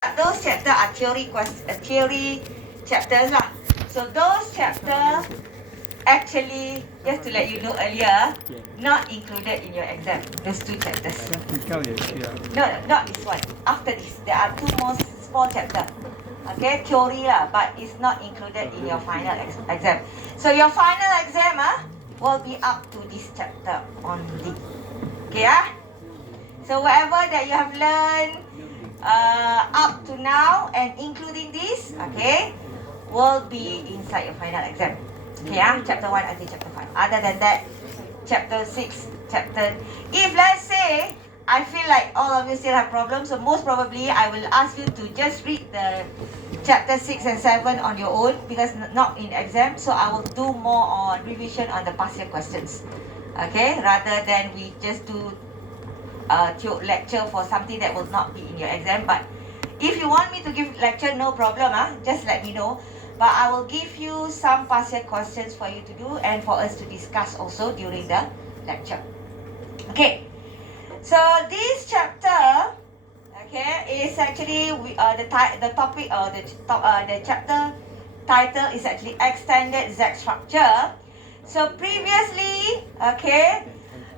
those chapters are theory chapters lah. So those chapters actually, just to let you know earlier, not included in your exam. Those two chapters. No, not this one. After this, there are two more small chapters. Okay, theory lah, but it's not included in your final exam. So your final exam will be up to this chapter only. Okay So whatever that you have learned up to now and including this, okay, will be inside your final exam. Okay chapter 1 until chapter 5. Other than that, chapter 6, if let's say I feel like all of you still have problems, so most probably I will ask you to just read the chapter 6 and 7 on your own, because not in exam. So I will do more on revision on the past year questions, okay, rather than we just do lecture for something that will not be in your exam. But if you want me to give lecture, no problem, just let me know. But I will give you some past year questions for you to do and for us to discuss also during the lecture. Okay, so this chapter, okay, is actually the topic or the chapter title is actually extended Z structure. So previously, okay,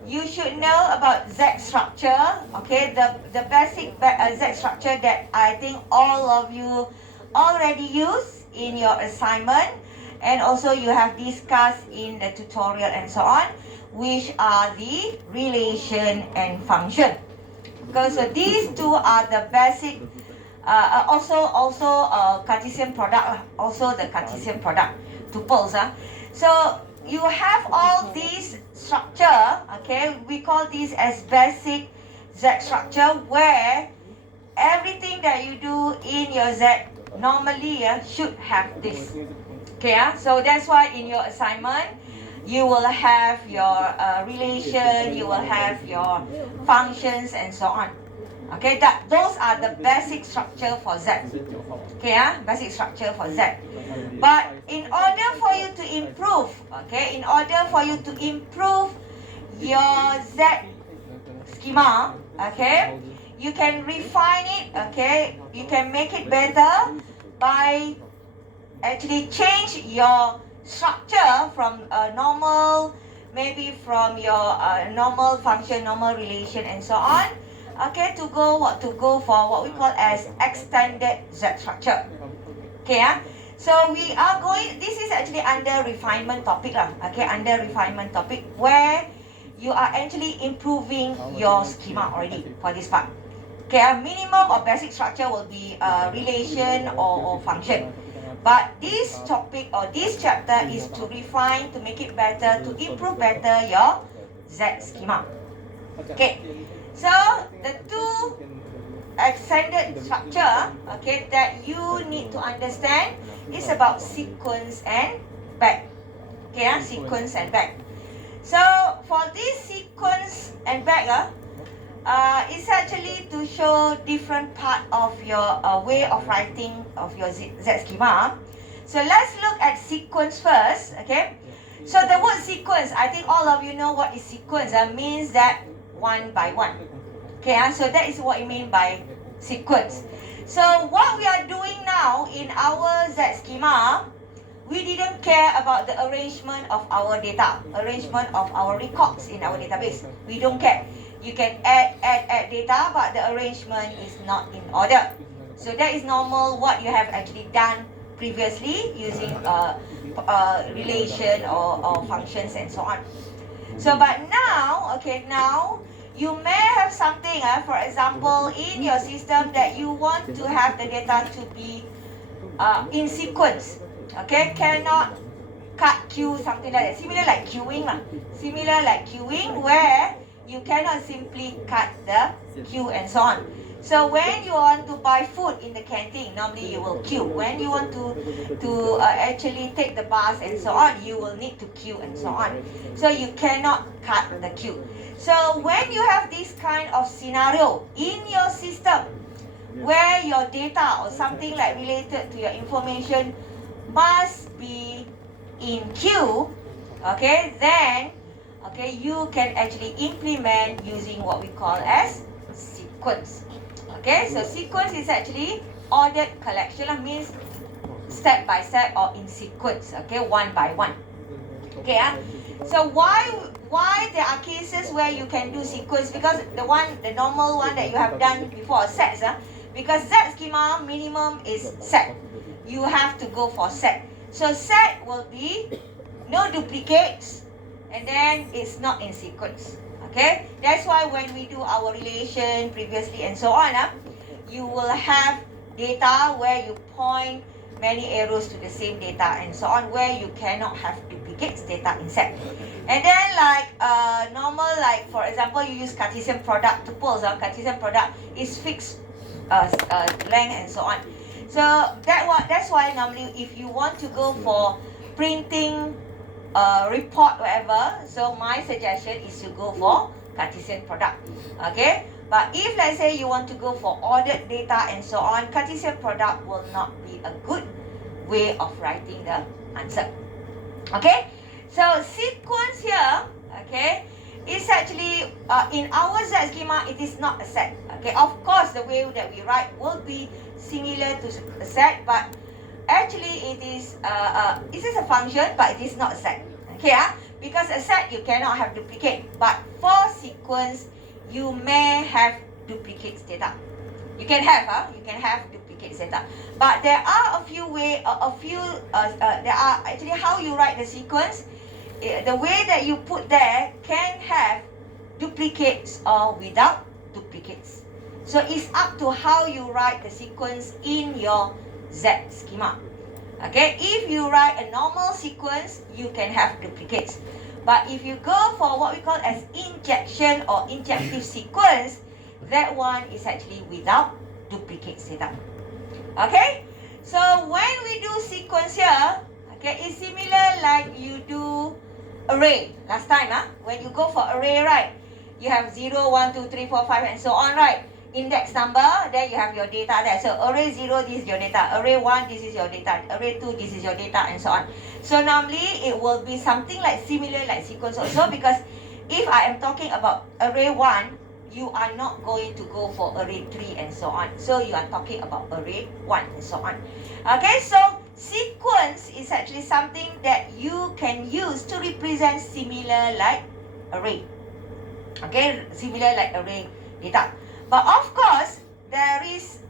you should know about Z structure, okay, the basic Z structure that I think all of you already use in your assignment, and also you have discussed in the tutorial and so on, which are the relation and function. Because these two are the basic, also Cartesian product, also the Cartesian product, tuples. So you have all these structure, okay, we call this as basic Z structure, where everything that you do in your Z normally should have this. Okay, so that's why in your assignment you will have your relation, you will have your functions and so on. Okay, those are the basic structure for Z. Okay, basic structure for Z. But in order for you to improve, okay, in order for you to improve your Z schema, okay, you can refine it, okay, you can make it better by actually change your structure from a normal, maybe from your normal function, normal relation and so on, okay, to go for what we call as extended Z structure. Okay, so we are going, this is actually under refinement topic lah, okay, under refinement topic, where you are actually improving your schema already for this part. Okay, a minimum of basic structure will be relation or function. But this topic or this chapter is to refine, to make it better, to improve better your Z schema. Okay, so the two extended structure, okay, that you need to understand is about sequence and back. Okay, sequence and back. So for this sequence and back, it's actually to show different part of your way of writing of your Z schema. So let's look at sequence first, okay? So the word sequence, I think all of you know what is sequence. Means that one by one. Okay, so that is what you mean by sequence. So what we are doing now in our Z schema, we didn't care about the arrangement of our data, arrangement of our records in our database. We don't care. You can add data, but the arrangement is not in order. So that is normal what you have actually done previously using relation or functions and so on. So but now, okay, now you may have something, for example, in your system that you want to have the data to be in sequence. Okay, cannot cut queue, something like that. Similar like queuing lah. Similar like queuing, where you cannot simply cut the queue and so on. So when you want to buy food in the canteen, normally you will queue. When you want to actually take the bus and so on, you will need to queue and so on. So you cannot cut the queue. So when you have this kind of scenario in your system, where your data or something like related to your information must be in queue, okay, then okay, you can actually implement using what we call as sequence. Okay, so sequence is actually ordered collection, means step by step or in sequence, okay, one by one. Okay, so why there are cases where you can do sequence? Because the normal one that you have done before, sets, because Z schema minimum is set. You have to go for set. So set will be no duplicates, and then it's not in sequence. Okay, that's why when we do our relation previously and so on, you will have data where you point many arrows to the same data and so on, where you cannot have duplicates data in set. And then like normal, like for example, you use Cartesian product tuples. Cartesian product is fixed length and so on. So that's why normally if you want to go for printing report whatever, so my suggestion is to go for Cartesian product. Okay, but if let's say you want to go for ordered data and so on, Cartesian product will not be a good way of writing the answer. Okay, so sequence here, okay, is actually in our Z schema, it is not a set. Okay, of course the way that we write will be similar to a set, but actually it is a function, but it is not a set. Okay, because a set you cannot have duplicate, but for sequence you may have duplicates data. You can have duplicates data, but there are a few there are actually how you write the sequence. The way that you put there can have duplicates or without duplicates. So it's up to how you write the sequence in your Z schema. Okay, if you write a normal sequence, you can have duplicates. But if you go for what we call as injection or injective sequence, that one is actually without duplicates data. Okay, so when we do sequence here, okay, it's similar like you do array last time. When you go for array, right, you have 0, 1, 2, 3, 4, 5 and so on, right? Index number, then you have your data there. So array 0, this is your data. Array 1, this is your data. Array 2, this is your data, and so on. So normally it will be something like similar like sequence also, because if I am talking about array 1, you are not going to go for array 3 and so on. So you are talking about array 1 and so on. Okay, so sequence is actually something that you can use to represent similar like array. Okay, similar like array data. But of course, there is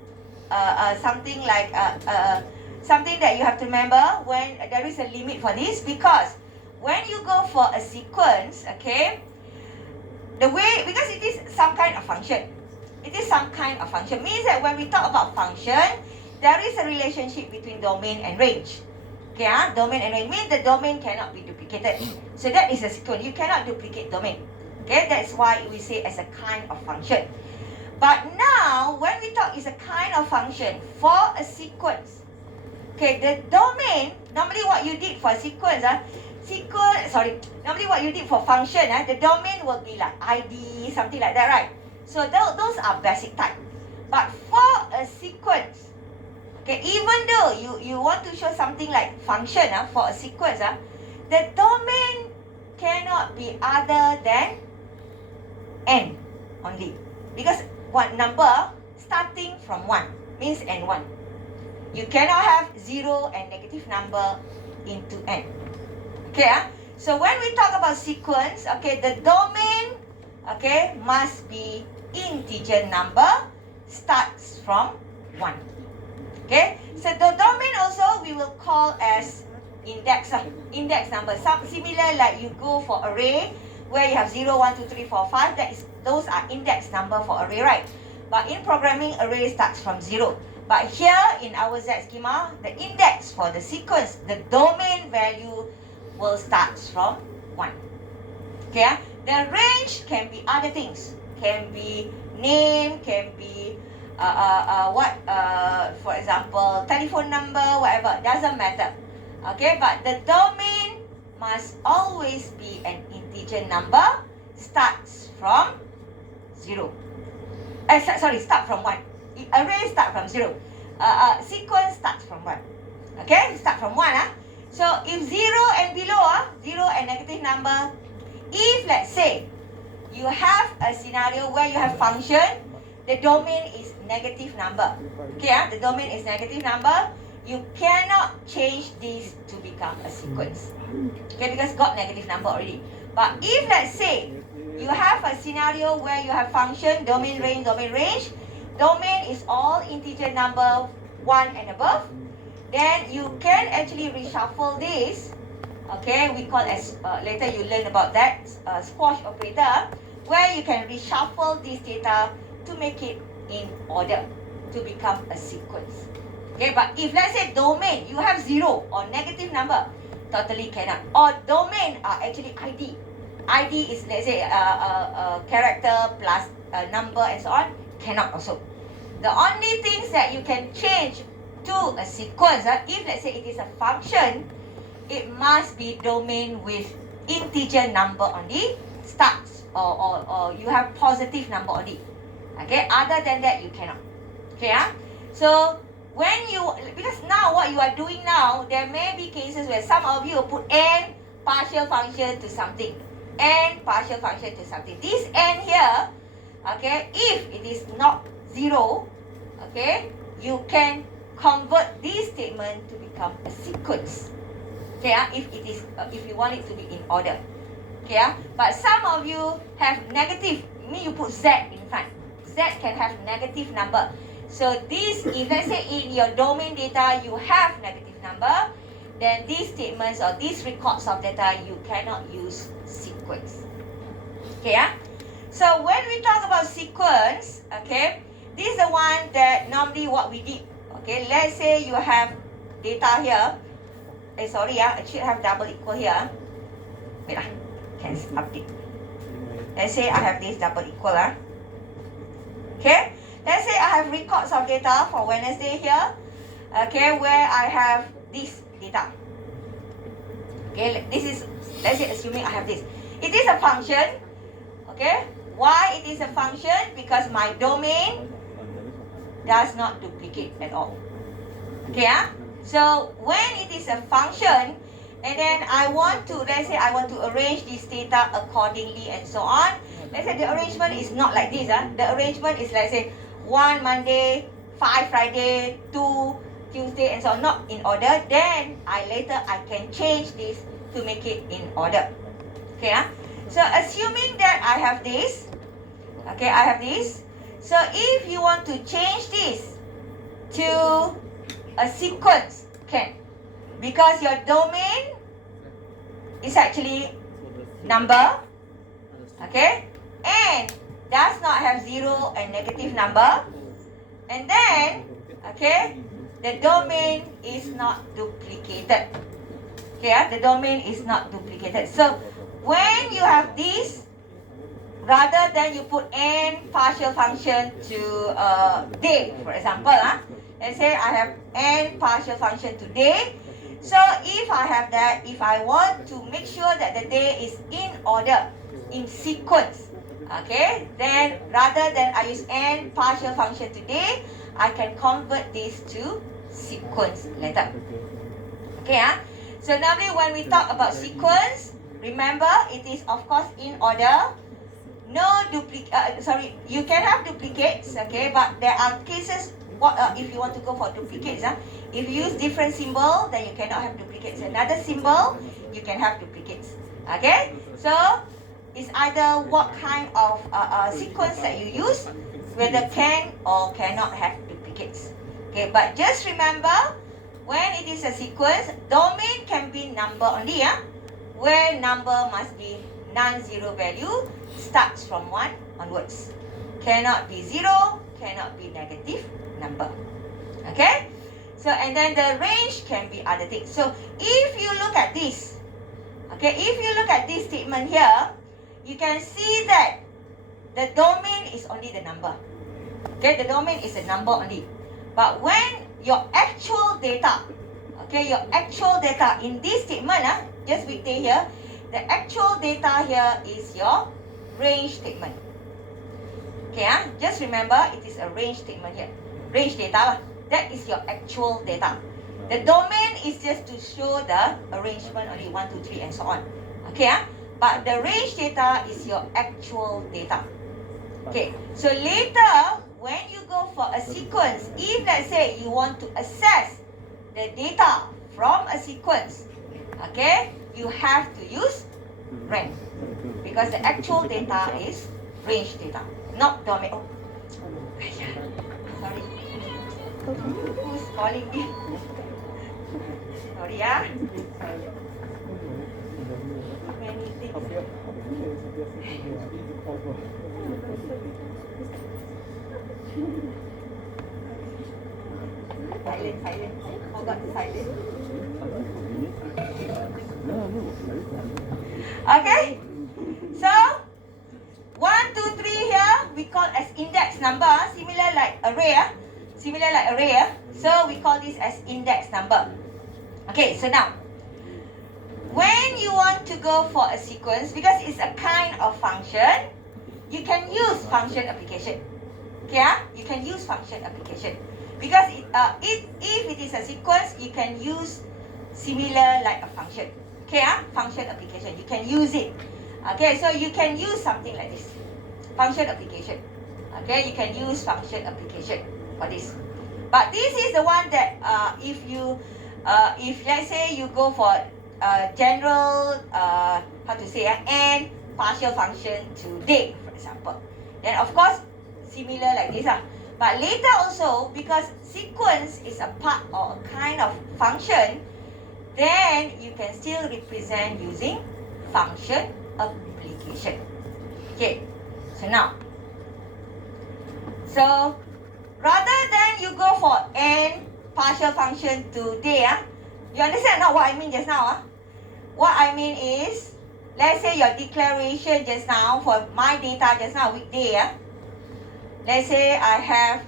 something like something that you have to remember when there is a limit for this, because when you go for a sequence, okay, because it is some kind of function. It is some kind of function. Means that when we talk about function, there is a relationship between domain and range. Okay, domain and range means the domain cannot be duplicated. So that is a sequence. You cannot duplicate domain. Okay, that's why we say as a kind of function. But now, when we talk is a kind of function for a sequence. Okay, the domain, normally what you did for sequence, normally what you did for function, the domain will be like ID, something like that, right? So those are basic type. But for a sequence, okay, even though you want to show something like function for a sequence, the domain cannot be other than n only. Because what number starting from 1 means n1. You cannot have 0 and negative number into n. Okay, so when we talk about sequence, okay, the domain, okay, must be integer number starts from 1. Okay, so the domain also we will call as index number. Some similar like you go for array where you have 0, 1, 2, 3, 4, 5. Those are index number for array, right? But in programming, array starts from 0. But here in our Z schema, the index for the sequence, the domain value will start from 1. Okay, the range can be other things. Can be name, can be for example, telephone number, whatever. Doesn't matter. Okay, but the domain must always be an integer number, starts from 0. Start from 1. Array start from 0. Sequence starts from 1. Okay, start from 1. So if 0 and below, 0 and negative number, if let's say you have a scenario where you have function, the domain is negative number. Okay, the domain is negative number. You cannot change this to become a sequence. Okay, because got negative number already. But if let's say you have a scenario where you have function domain range, domain is all integer number 1 and above, then you can actually reshuffle this. Okay, we call as later you learn about that squash operator, where you can reshuffle this data to make it in order to become a sequence. Okay, but if let's say domain, you have 0 or negative number, totally cannot. Or domain are actually ID. ID is, let's say, a character plus a number and so on, cannot also. The only things that you can change to a sequence, if let's say it is a function, it must be domain with integer number only, starts, or you have positive number only. Okay, other than that, you cannot. Okay, so when you, because now what you are doing now, there may be cases where some of you put n partial function to something, n partial function to something. This n here, okay, if it is not 0, okay, you can convert this statement to become a sequence. Okay, if it is, if you want it to be in order. Okay, but some of you have negative, mean you put z in front. Z can have negative number. So this, if let's say in your domain data you have negative number, then these statements or these records of data you cannot use sequence. Okay, so when we talk about sequence, okay, this is the one that normally what we did. Okay, let's say you have data here. Sorry, it should have double equal here. Wait, can update. Let's say I have this double equal. Okay, let's say I have records of data for Wednesday here. Okay, where I have this data. Okay, this is, let's say assuming I have this. It is a function. Okay, why it is a function? Because my domain does not duplicate at all. Okay, so when it is a function, and then I want to, let's say I want to arrange this data accordingly and so on. Let's say the arrangement is not like this. The arrangement is, let's say, 1 Monday, 5 Friday, 2 Tuesday, and so on, not in order. Then I can change this to make it in order. Okay, so assuming that I have this, okay, I have this. So if you want to change this to a sequence, can, because your domain is actually number, okay, and does not have 0 and negative number, and then, okay, the domain is not duplicated. Okay, the domain is not duplicated. So when you have this, rather than you put n partial function to day, for example, let's say I have n partial function to day. So if I have that, if I want to make sure that the day is in order, in sequence, okay, then rather than I use n partial function today, I can convert this to sequence later. Okay, so normally when we talk about sequence, remember it is of course in order. No duplicate, sorry, you can have duplicates, okay, but there are cases, if you want to go for duplicates, if you use different symbol, then you cannot have duplicates. Another symbol, you can have duplicates. Okay, so it's either what kind of sequence that you use, whether can or cannot have duplicates. Okay, but just remember, when it is a sequence, domain can be number only, where number must be non-zero value, starts from 1 onwards. Cannot be 0, cannot be negative number. Okay, so and then the range can be other things. So if you look at this, okay, if you look at this statement here, you can see that the domain is only the number. Okay, the domain is a number only. But when your actual data, okay, your actual data in this statement, just weekday here, the actual data here is your range statement. Okay, just remember it is a range statement here. Range data, that is your actual data. The domain is just to show the arrangement only 1, 2, 3 and so on. Okay, but the range data is your actual data. Okay, so later when you go for a sequence, if let's say you want to access the data from a sequence, okay, you have to use rank, because the actual data is range data, not domain. Oh, sorry. Who's calling me? Sorry, yeah. Many things. Silent. Forgot silent. Okay. So 1, 2, 3 here we call as index number, similar like array. So we call this as index number. Okay, so now when you want to go for a sequence, because it's a kind of function, you can use function application. Okay, you can use function application, because if it is a sequence, you can use similar like a function. Okay, function application, you can use it. Okay, so you can use something like this, function application. Okay, you can use function application for this. But this is the one that if let's say you go for general and partial function to day, for example, then of course similar like this. But later also, because sequence is a part or a kind of function, then you can still represent using function application. Okay, so now, so rather than you go for n partial function to day, you understand not what I mean just now? What I mean is, let's say your declaration just now for my data just now, weekday. Let's say I have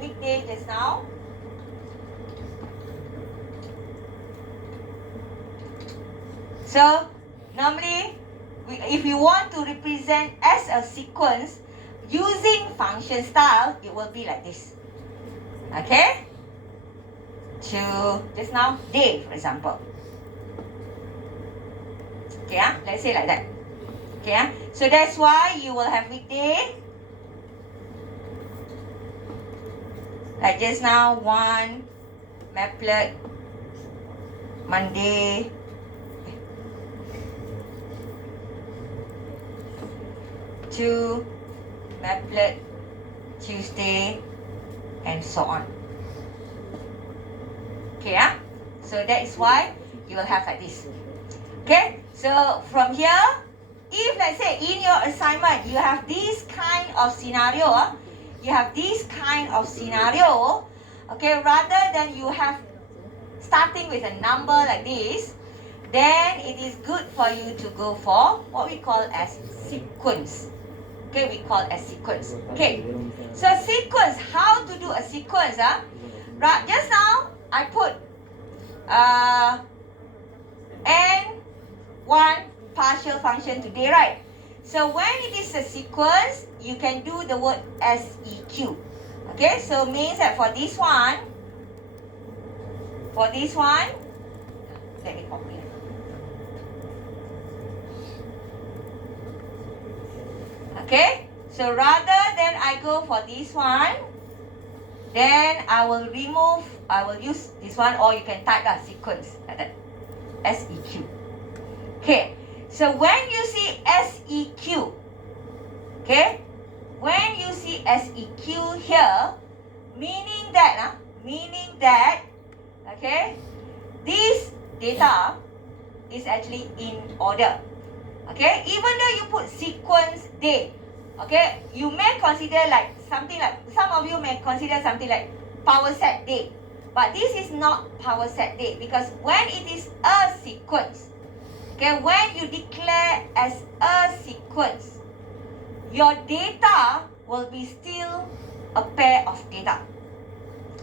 weekday just now. So normally, if you want to represent as a sequence using function style, it will be like this. Okay? To just now, day, for example. Okay, let's say like that. Okay, so that's why you will have weekday. Like just now, 1, maplet, Monday, 2, maplet, Tuesday, and so on. Okay, so that is why you will have like this. Okay, so from here, if let's say in your assignment you have this kind of scenario, okay, rather than you have starting with a number like this, then it is good for you to go for what we call as sequence. Okay, we call as sequence. Okay, so sequence, how to do a sequence? Right, just now I put n1 partial function today, right? So when it is a sequence, you can do the word SEQ. Okay, so means that for this one, let me copy it. Okay, so rather than I go for this one, then I will use this one, or you can type the sequence like that, SEQ. Okay, so when you see SEQ, okay, when you see SEQ here, meaning that, okay, this data is actually in order. Okay, even though you put sequence day, okay, you may consider like something like, some of you may consider something like power set day, but this is not power set day, because when it is a sequence, okay, when you declare as a sequence, your data will be still a pair of data.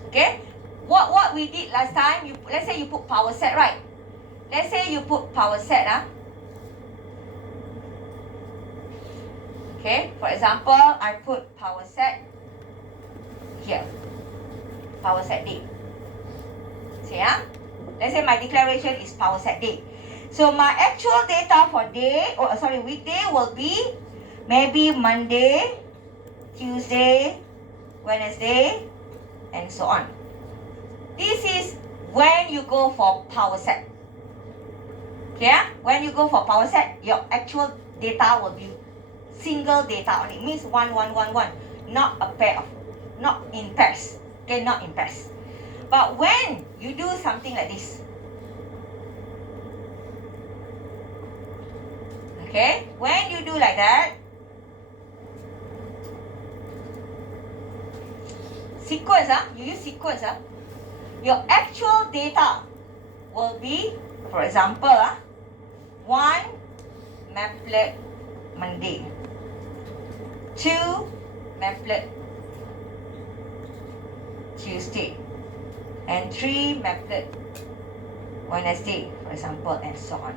Okay, what we did last time, let's say you put power set, right? Let's say you put power set, okay, for example, I put power set here, power set day. See, let's say my declaration is power set day. So my actual data for weekday will be maybe Monday, Tuesday, Wednesday, and so on. This is when you go for power set. Okay, when you go for power set, your actual data will be single data only. It means 1, 1, 1, 1. Not a pair of, not in pairs. Okay, not in pairs. But when you do something like this, okay, when you do like that, sequence, you use sequence, your actual data will be, for example, 1 maplet Monday, 2 maplet Tuesday, and 3 maplet Wednesday, for example, and so on.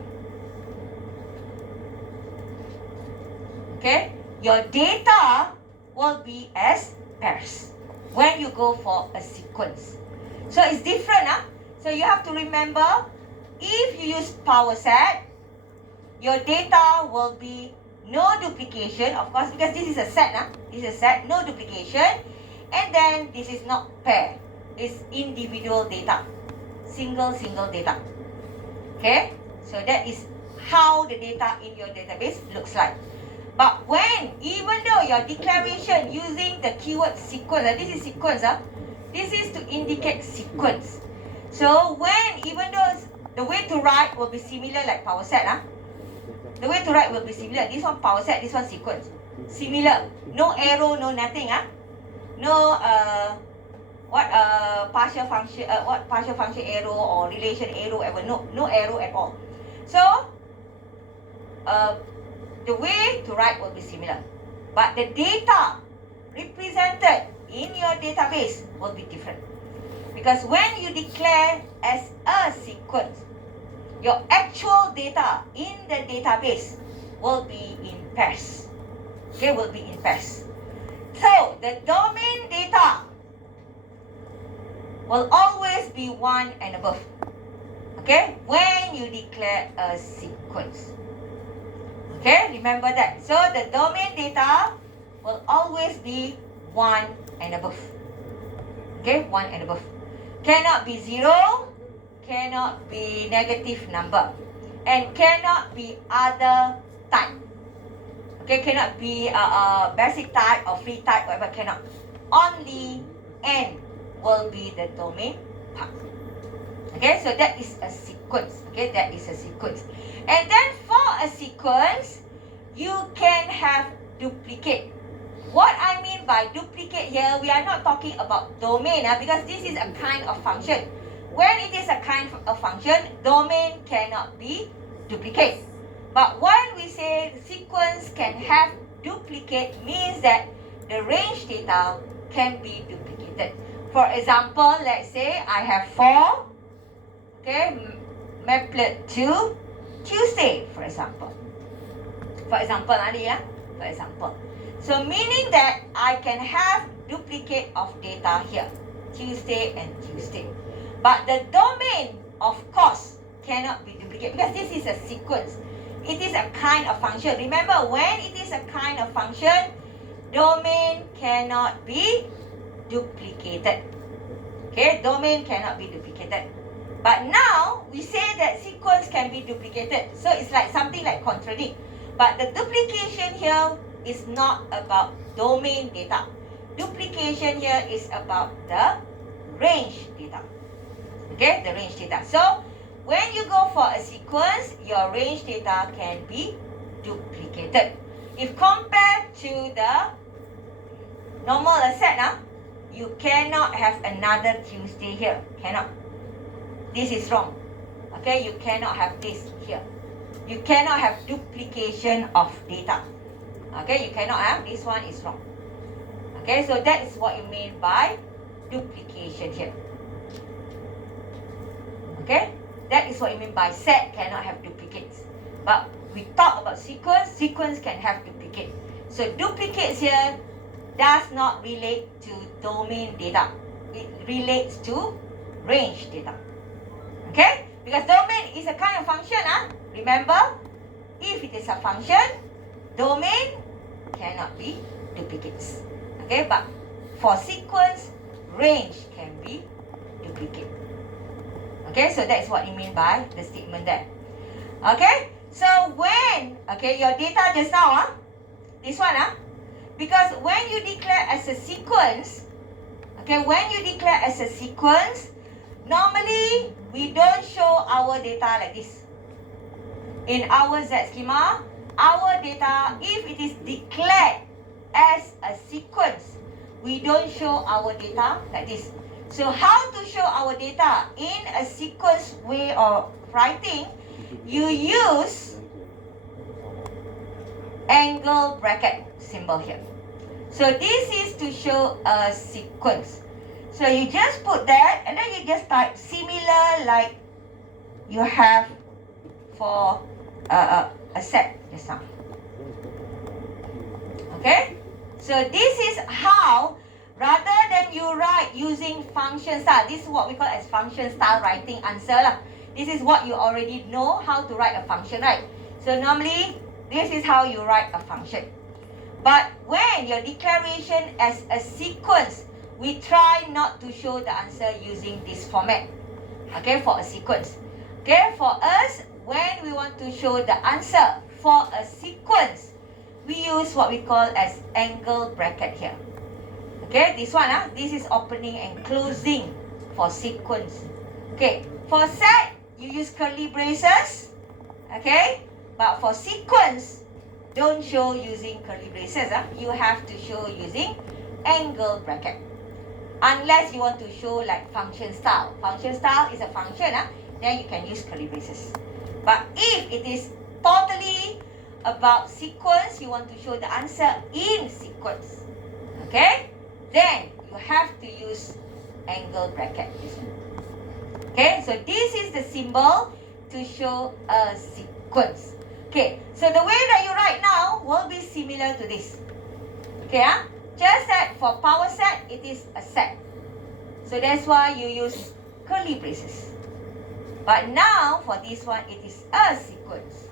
Okay, your data will be as pairs when you go for a sequence. So it's different. So you have to remember, if you use power set, your data will be no duplication, of course, because this is a set. This is a set, no duplication. And then this is not pair. It's individual data. Single data. Okay? So that is how the data in your database looks like. But when, even though your declaration using the keyword sequence, this is sequence, this is to indicate sequence. So when, even though the way to write will be similar like power set, the way to write will be similar. This one power set, this one sequence. Similar. No arrow, no nothing. No partial function arrow or relation arrow ever. No arrow at all. So the way to write will be similar, but the data represented in your database will be different. Because when you declare as a sequence, your actual data in the database will be in pairs. Okay, will be in pairs. So the domain data will always be 1 and above. Okay, when you declare a sequence. Okay, remember that. So the domain data will always be 1 and above. Okay, 1 and above. Cannot be 0, cannot be negative number, and cannot be other type. Okay, cannot be basic type or free type, whatever, cannot. Only N will be the domain part. Okay, so that is a sequence. Okay, that is a sequence. And then for a sequence, you can have duplicate. What I mean by duplicate here, we are not talking about domain, because this is a kind of function. When it is a kind of function, domain cannot be duplicate. But when we say sequence can have duplicate, means that the range data can be duplicated. For example, let's say I have 4, okay, maplet to Tuesday, for example. For example, for example. So meaning that I can have duplicate of data here, Tuesday and Tuesday. But the domain, of course, cannot be duplicated because this is a sequence. It is a kind of function. Remember, when it is a kind of function, domain cannot be duplicated. Okay, domain cannot be duplicated. But now, we say that sequence can be duplicated. So it's like something like contradict. But the duplication here is not about domain data. Duplication here is about the range data. Okay, the range data. So, when you go for a sequence, your range data can be duplicated. If compared to the normal set, you cannot have another Tuesday here. Cannot. This is wrong. Okay, you cannot have this here. You cannot have duplication of data. Okay, you cannot have, this one is wrong. Okay, so that is what you mean by duplication here. Okay, that is what you mean by set cannot have duplicates. But we talk about sequence, sequence can have duplicate. So duplicates here does not relate to domain data. It relates to range data. Okay, because domain is a kind of function, Remember, if it is a function, domain cannot be duplicates. Okay, but for sequence, range can be duplicate. Okay, so that's what you mean by the statement there. Okay, so when, okay, your data just now, this one, because when you declare as a sequence, okay, when you declare as a sequence, normally we don't show our data like this. In our Z schema, our data, if it is declared as a sequence, we don't show our data like this. So how to show our data in a sequence way of writing? You use angle bracket symbol here. So this is to show a sequence. So you just put that and then you just type similar like you have for a set just now. Okay? So this is how, rather than you write using function style, this is what we call as function style writing answer lah. This is what you already know how to write a function, right? So normally, this is how you write a function. But when your declaration as a sequence, we try not to show the answer using this format. Okay, for a sequence. Okay, for us, when we want to show the answer for a sequence, we use what we call as angle bracket here. Okay, this one, this is opening and closing for sequence. Okay, for set, you use curly braces. Okay, but for sequence, don't show using curly braces. You have to show using angle bracket. Unless you want to show like function style. Function style is a function, then you can use curly braces. But if it is totally about sequence, you want to show the answer in sequence. Okay? Then you have to use angle bracket. Okay, so this is the symbol to show a sequence. Okay, so the way that you write now will be similar to this. Okay, just that for power set, it is a set. So that's why you use curly braces. But now for this one, it is a sequence.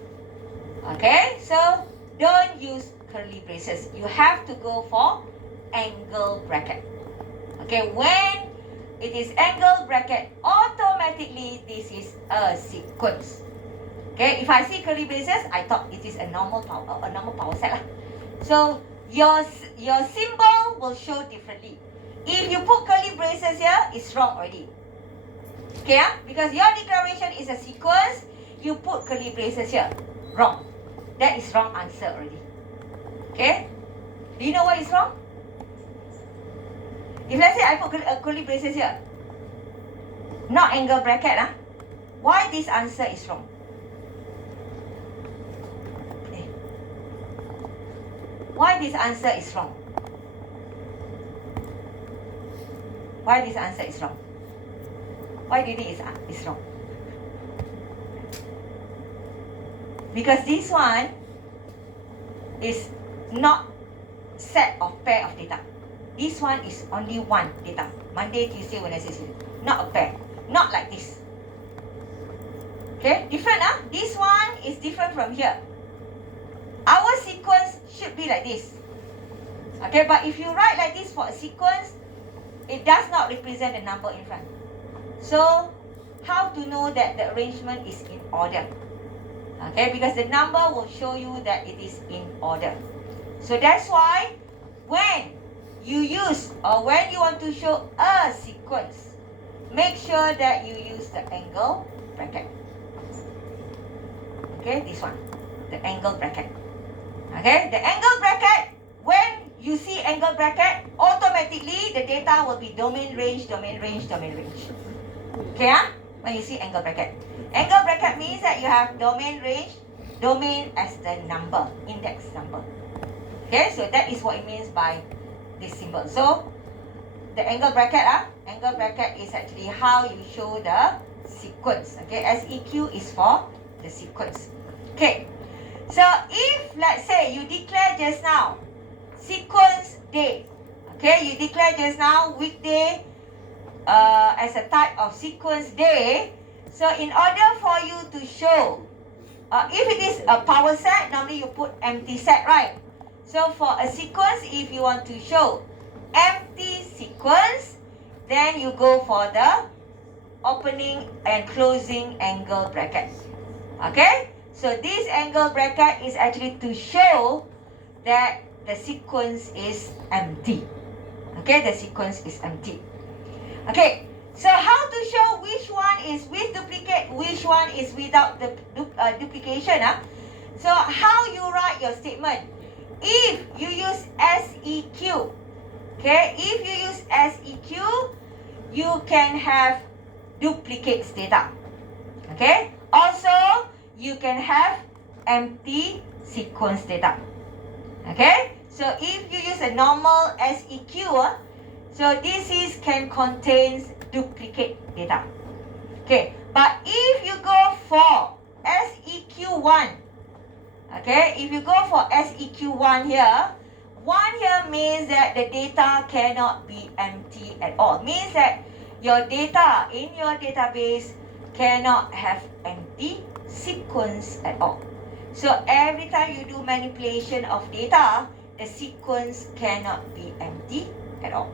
Okay, so don't use curly braces. You have to go for angle bracket. Okay, when it is angle bracket, automatically this is a sequence. Okay, if I see curly braces, I thought it is a normal power set lah. So your symbol will show differently. If you put curly braces here, it's wrong already. Okay, because your declaration is a sequence, you put curly braces here, wrong. That is wrong answer already. Okay, do you know what is wrong? If let's say I put curly braces here, not angle bracket, why this answer is wrong? Why this answer is wrong? Why this answer is wrong? Why do you think it's wrong? Because this one is not set of pair of data. This one is only one data. Monday, Tuesday, Wednesday, Thursday. Not a pair. Not like this. Okay, different, This one is different from here. Our sequence should be like this. Okay, but if you write like this for a sequence, it does not represent the number in front. So, how to know that the arrangement is in order? Okay, because the number will show you that it is in order. So that's why when you use or when you want to show a sequence, make sure that you use the angle bracket. Okay, this one, the angle bracket. Okay, the angle bracket, when you see angle bracket, automatically the data will be domain range, domain range, domain range. Okay, when you see angle bracket. Angle bracket means that you have domain range, domain as the number, index number. Okay, so that is what it means by this symbol. So, the angle bracket, angle bracket is actually how you show the sequence. Okay, SEQ is for the sequence. Okay, so if let's say you declare just now sequence day, okay, you declare just now weekday as a type of sequence day. So in order for you to show, If it is a power set, normally you put empty set, right? So for a sequence, if you want to show empty sequence, then you go for the opening and closing angle bracket. Okay? So this angle bracket is actually to show that the sequence is empty. Okay, the sequence is empty. Okay, so how to show which one is with duplicate, which one is without the duplication? So how you write your statement? If you use SEQ, okay, if you use SEQ, you can have duplicates data. Okay, also you can have empty sequence data. Okay, so if you use a normal SEQ, so this is can contain duplicate data. Okay, but if you go for SEQ1, okay, if you go for SEQ1 here, 1 here means that the data cannot be empty at all. Means that your data in your database cannot have empty sequence at all. So every time you do manipulation of data, the sequence cannot be empty at all.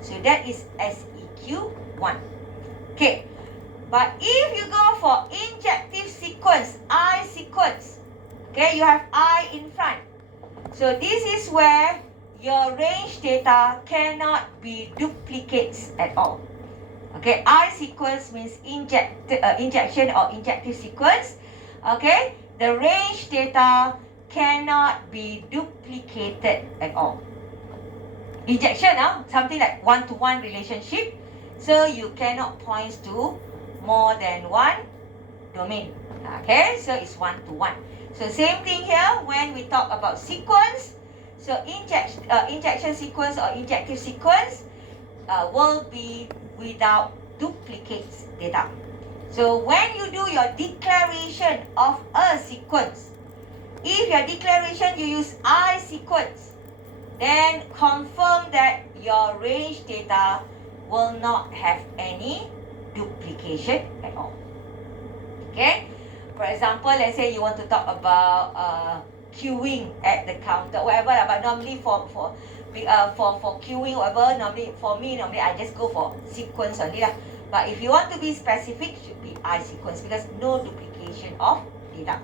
So that is SEQ1. Okay, but if you go for injective sequence, I sequence, okay, you have I in front. So this is where your range data cannot be duplicates at all. Okay, I sequence means injection or injective sequence. Okay, the range data cannot be duplicated at all. Injection, something like one-to-one relationship. So you cannot point to more than one domain. Okay, so it's one-to-one. So same thing here when we talk about sequence. So injection sequence or injective sequence will be without duplicates data. So when you do your declaration of a sequence, if your declaration you use I sequence, then confirm that your range data will not have any duplication at all. Okay? For example, let's say you want to talk about queuing at the counter, whatever. But normally for queuing, whatever, normally I just go for sequence only lah. But if you want to be specific, should be I sequence because no duplication of data.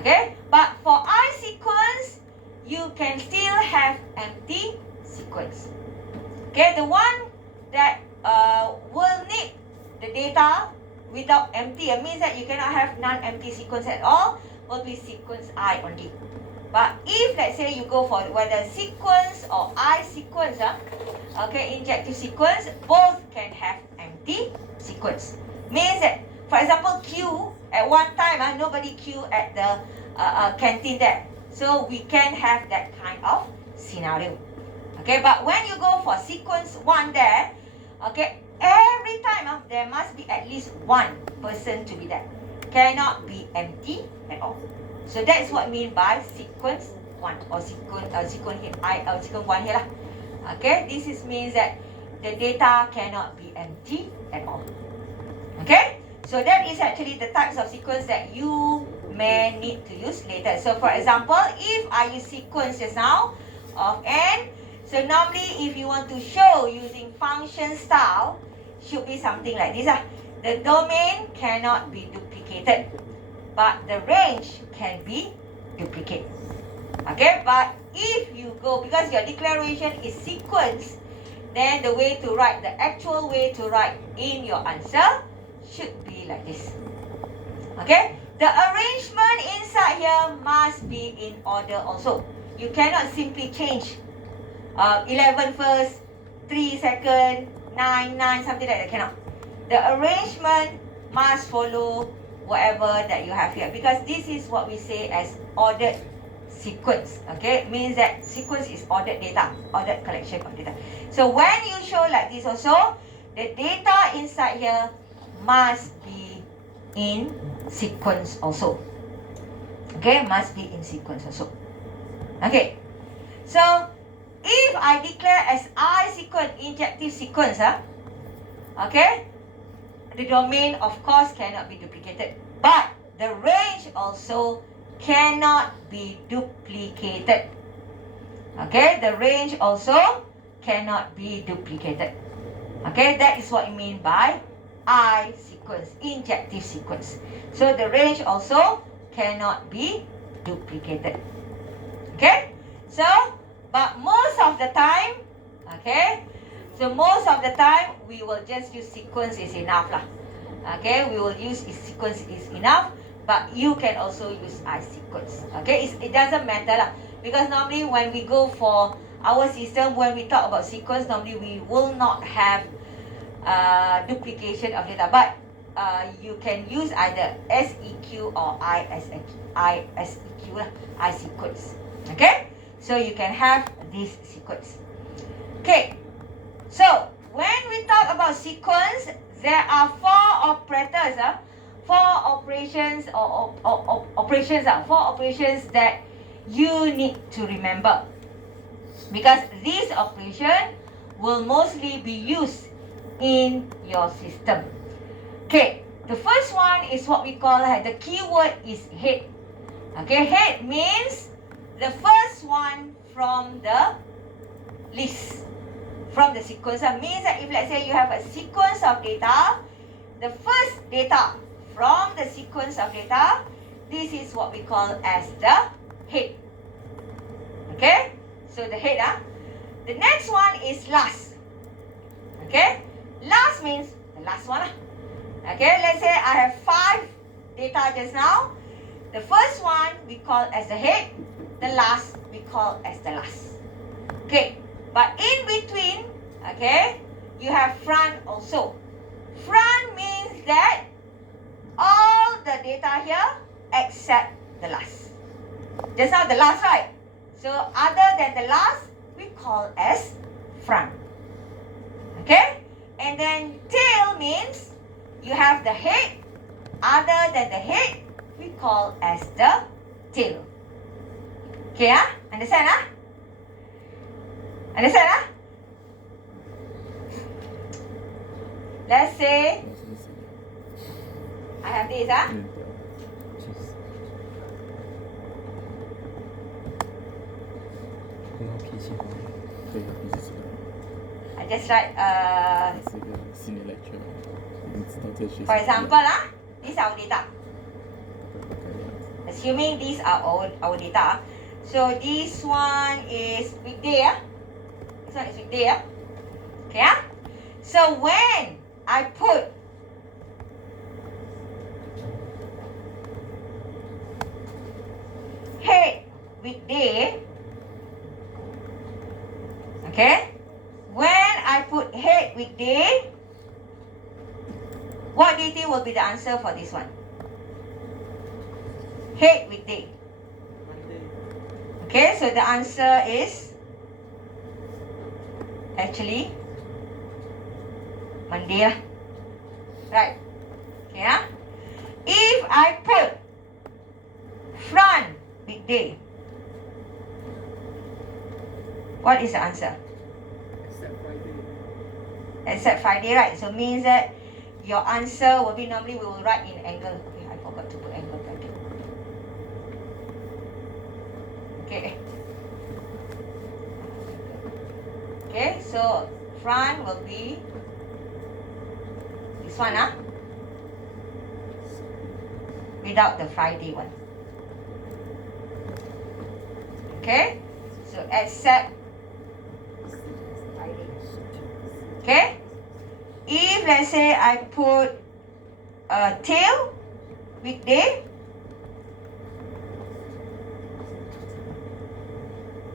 Okay, but for I sequence, you can still have empty sequence. Okay, the one that will need the data without empty, it means that you cannot have non-empty sequence at all, will be sequence I only. But if let's say you go for whether sequence or I sequence, okay, injective sequence, both can have empty sequence. Means that, for example, queue at one time, nobody queue at the canteen there. So we can have that kind of scenario. Okay, but when you go for sequence 1 there, okay, every time there must be at least one person to be there. Cannot be empty at all. So that's what I mean by sequence 1 or sequence 1 here lah. Okay, this is means that the data cannot be empty at all. Okay, so that is actually the types of sequence that you may need to use later. So for example, if I use sequence just now of n, so normally if you want to show using function style, should be something like this. The domain cannot be duplicated, but the range can be duplicated. Okay, but if you go, because your declaration is sequence, then the way to write, the actual way to write in your answer should be like this. Okay, the arrangement inside here must be in order also. You cannot simply change 11 first, 3 second, 9, something like that, cannot. The arrangement must follow whatever that you have here, because this is what we say as ordered sequence. Okay, it means that sequence is ordered data, ordered collection of data. So when you show like this also, the data inside here must be in sequence also. Okay, must be in sequence also. Okay, so if I declare as I sequence, injective sequence, okay, the domain of course cannot be duplicated. But the range also cannot be duplicated. Okay, the range also cannot be duplicated. Okay, that is what you mean by I sequence, injective sequence. So the range also cannot be duplicated. Okay, so but most of the time, okay, so most of the time we will just use sequence is enough lah. Okay, we will use sequence is enough, but you can also use I sequence. Okay, it doesn't matter lah, because normally when we go for our system, when we talk about sequence, normally we will not have duplication of data, but you can use either SEQ or ISEQ lah, I sequence. Okay, so you can have this sequence. Okay, so when we talk about sequence, there are four operators, four operations that you need to remember, because this operation will mostly be used in your system. Okay, the first one is what we call, the keyword is head. Okay, head means the first one from the list, from the sequence. That means that if let's say you have a sequence of data, the first data from the sequence of data, this is what we call as the head. Okay, so the head. The next one is last. Okay, last means the last one. Okay, let's say I have 5 data just now. The first one we call as the head, the last we call as the last. Okay, but in between, okay, you have front also. Front means that all the data here except the last. Just now the last, right? So other than the last, we call as front. Okay, and then tail means you have the head, other than the head, we call as the tail. Okay, understand? Understand? Let's say I have this. I just write for example, these are our data. Assuming these are our data. So this one is weekday. This one is weekday. Okay. So when I put head weekday, okay, when I put head weekday, what do you think will be the answer for this one? Head weekday. Okay, so the answer is actually Monday. Right. Okay. If I put front weekday, what is the answer? Except Friday, right? So means that your answer will be, normally we will write in angle. Okay, I forgot to put angle bracket. Okay. Okay, so front will be this one, without the Friday one. Okay, so except Friday. Okay. If let's say I put a tail weekday,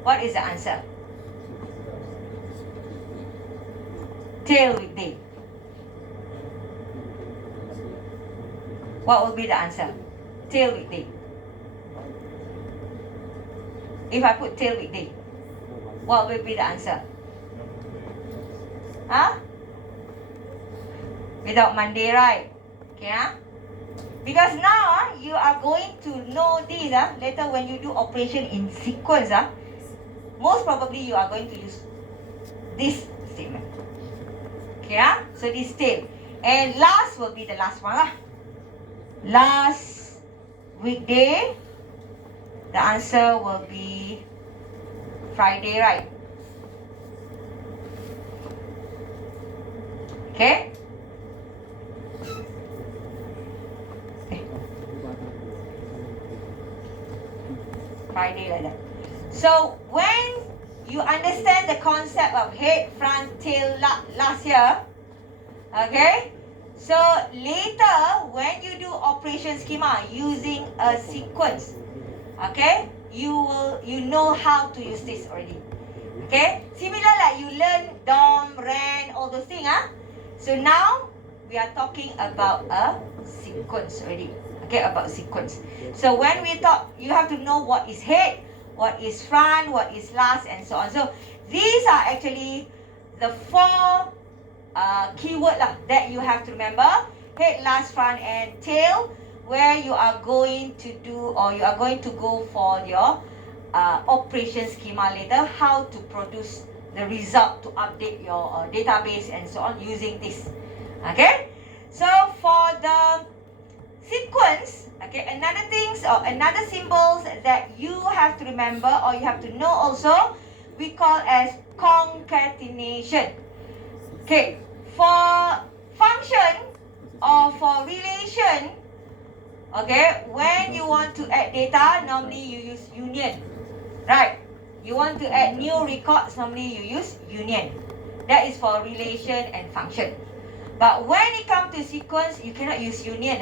what is the answer? Tail weekday. What will be the answer? Tail weekday. If I put tail weekday, what will be the answer? Without Monday, right? Okay, because now you are going to know this later when you do operation in sequence. Most probably you are going to use this statement. Okay, so this tail. And last will be the last one. Last weekday, the answer will be Friday, right? Okay? Friday like that. So when you understand the concept of head, front, tail, last year, okay? So later when you do operation schema using a sequence, okay, you know how to use this already. Okay? Similar like you learn DOM, RAN, all those things, huh? So now we are talking about a sequence already. Okay, about sequence. So when we talk, you have to know what is head, what is front, what is last, and so on. So these are actually the four keyword that you have to remember: head, last, front, and tail, where you are going to do, or you are going to go for your operation schema later, how to produce the result to update your database and so on using this. Okay, so for the sequence, okay, another things or another symbols that you have to remember or you have to know also, we call as concatenation. Okay, for function or for relation, okay, when you want to add data, normally you use union, right? You want to add new records, normally you use union. That is for relation and function. But when it comes to sequence, you cannot use union.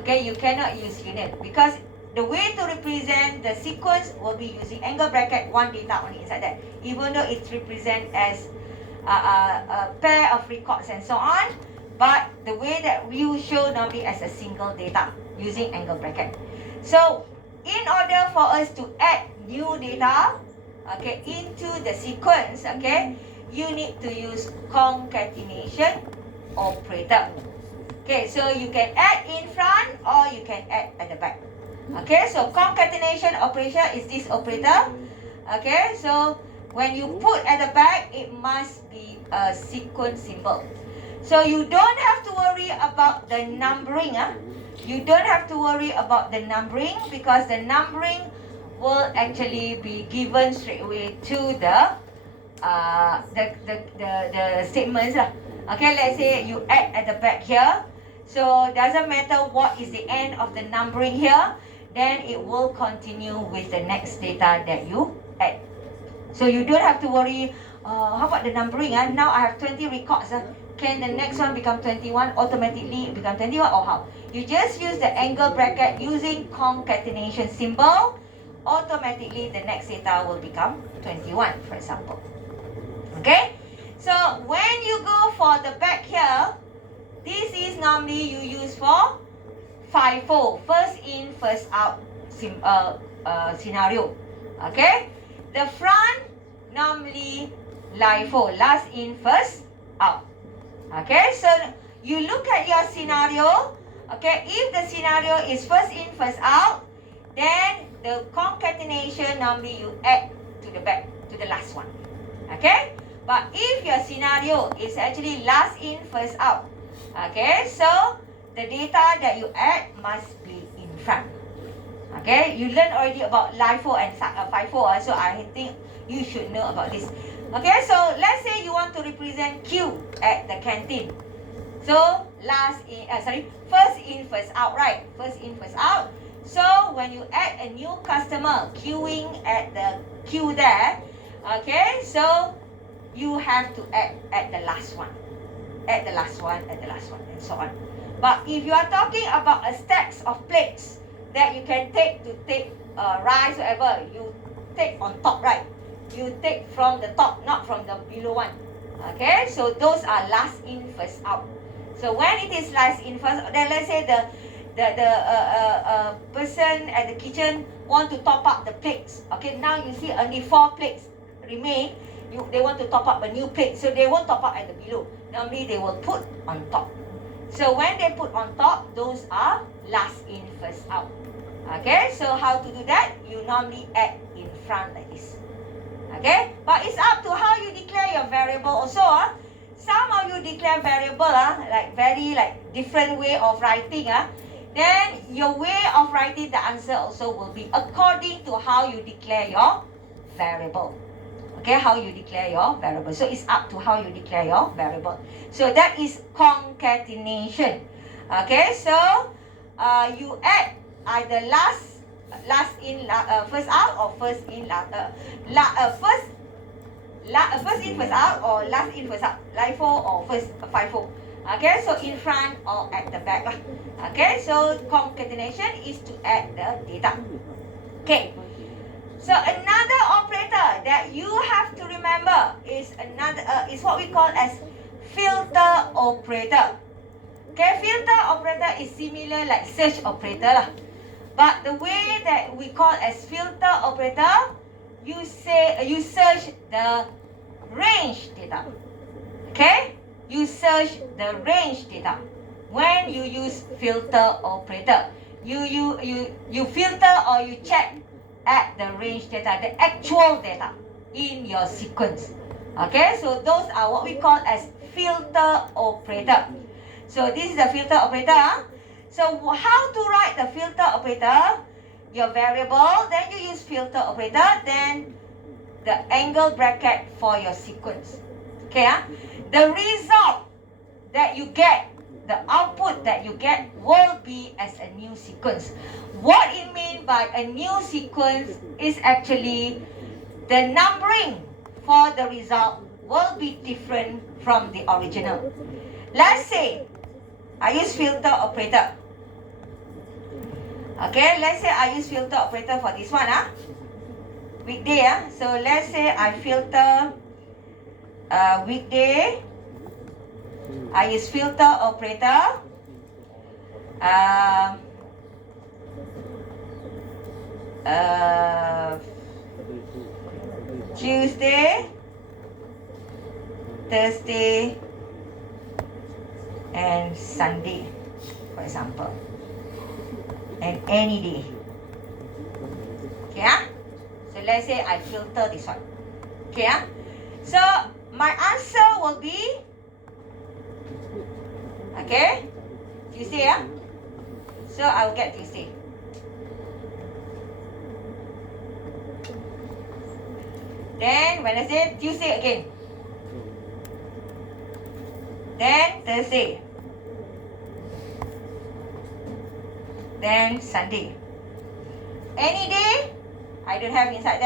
Okay, you cannot use union because the way to represent the sequence will be using angle bracket, one data only inside that, even though it's represent as a pair of records and so on. But the way that we will show normally as a single data using angle bracket. So in order for us to add new data, okay, into the sequence, okay, you need to use concatenation operator. Okay, so you can add in front or you can add at the back. Okay, so concatenation operation is this operator. Okay, so when you put at the back, it must be a sequence symbol. So you don't have to worry about the numbering. You don't have to worry about the numbering because the numbering will actually be given straight away to the statements. Okay, let's say you add at the back here. So doesn't matter what is the end of the numbering here, then it will continue with the next data that you add. So you don't have to worry, how about the numbering? Now I have 20 records. Can the next one become 21? Automatically become 21 or how? You just use the angle bracket using concatenation symbol. Automatically the next data will become 21, for example. Okay? So when you go for the back here, this is normally you use for FIFO, first in, first out scenario. Okay? The front, normally LIFO, last in, first out. Okay? So you look at your scenario. Okay? If the scenario is first in, first out, then the concatenation normally you add to the back, to the last one. Okay? But if your scenario is actually last in, first out, okay, so the data that you add must be in front. Okay, you learned already about LIFO and FIFO, so I think you should know about this. Okay, so let's say you want to represent queue at the canteen. So first in, first out, right? First in, first out. So when you add a new customer queuing at the queue there, okay, so you have to add at the last one. At the last one, at the last one, and so on. But if you are talking about a stacks of plates that you can take to take rice, whatever, you take on top, right? You take from the top, not from the below one. Okay, so those are last in, first out. So when it is last in, first, then let's say the person at the kitchen want to top up the plates. Okay, now you see only 4 plates remain. They want to top up a new plate, so they won't top up at the below. Normally they will put on top. So when they put on top, those are last in, first out. Okay, so how to do that? You normally add in front like this. Okay, but it's up to how you declare your variable also. Some of you declare variable like very different way of writing. Then your way of writing the answer also will be according to how you declare your variable. Okay, how you declare your variable. So it's up to how you declare your variable. So that is concatenation. Okay, so you add either first out or first in first out or last in first out, LIFO or first FIFO. Okay, so in front or at the back lah. Okay, so concatenation is to add the data. Okay, so another operator that you have to remember is what we call as filter operator. Okay, filter operator is similar like search operator lah. But the way that we call as filter operator, you search the range data. Okay, you search the range data. When you use filter operator, you filter or you check at the range data, the actual data in your sequence. Okay, so those are what we call as filter operator. So this is the filter operator. So how to write the filter operator? Your variable, then you use filter operator, then the angle bracket for your sequence. Okay, the result that you get, the output that you get will be as a new sequence. What it means by a new sequence is actually the numbering for the result will be different from the original. Let's say I use filter operator. Okay, let's say I use filter operator for this one, weekday, So let's say I filter weekday. I use filter operator. Tuesday, Thursday, and Sunday, for example, and any day. Okay, so let's say I filter this one. Okay, so my answer will be Tuesday, so I will get Tuesday. Then Wednesday, Tuesday again. Then Thursday. Then Sunday. Any day, I don't have inside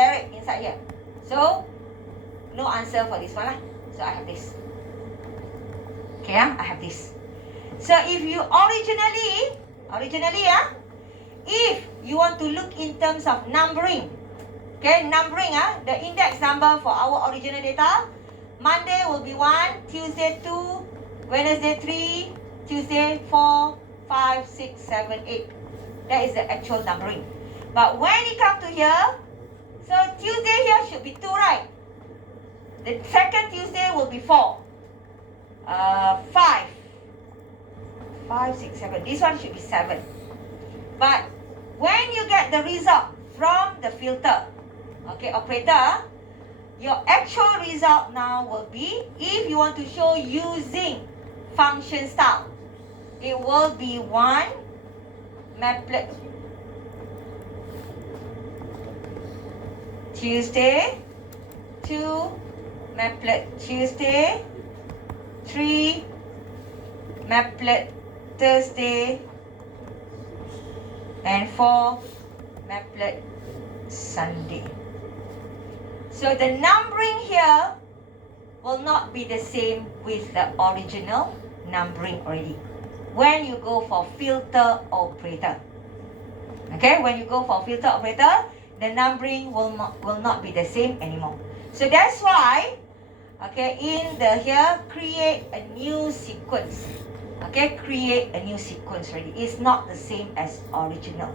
here. So, no answer for this one lah. So I have this. Okay, I have this. So if you originally, if you want to look in terms of numbering, okay, numbering, the index number for our original data, Monday will be 1, Tuesday 2, Wednesday 3, Tuesday 4, 5, 6, 7, 8. That is the actual numbering. But when it comes to here, so Tuesday here should be 2, right? The second Tuesday will be 4. 5, 6, 7. This one should be 7. But when you get the result from the filter, okay, operator, your actual result now will be, if you want to show using function style, it will be 1 maplet Tuesday, 2 maplet Tuesday, 3 maplet Thursday, and 4 maplet Sunday. So the numbering here will not be the same with the original numbering already when you go for filter operator. Okay, when you go for filter operator, the numbering will not be the same anymore. So that's why, okay, in the here, create a new sequence. Okay, create a new sequence already. It's not the same as original.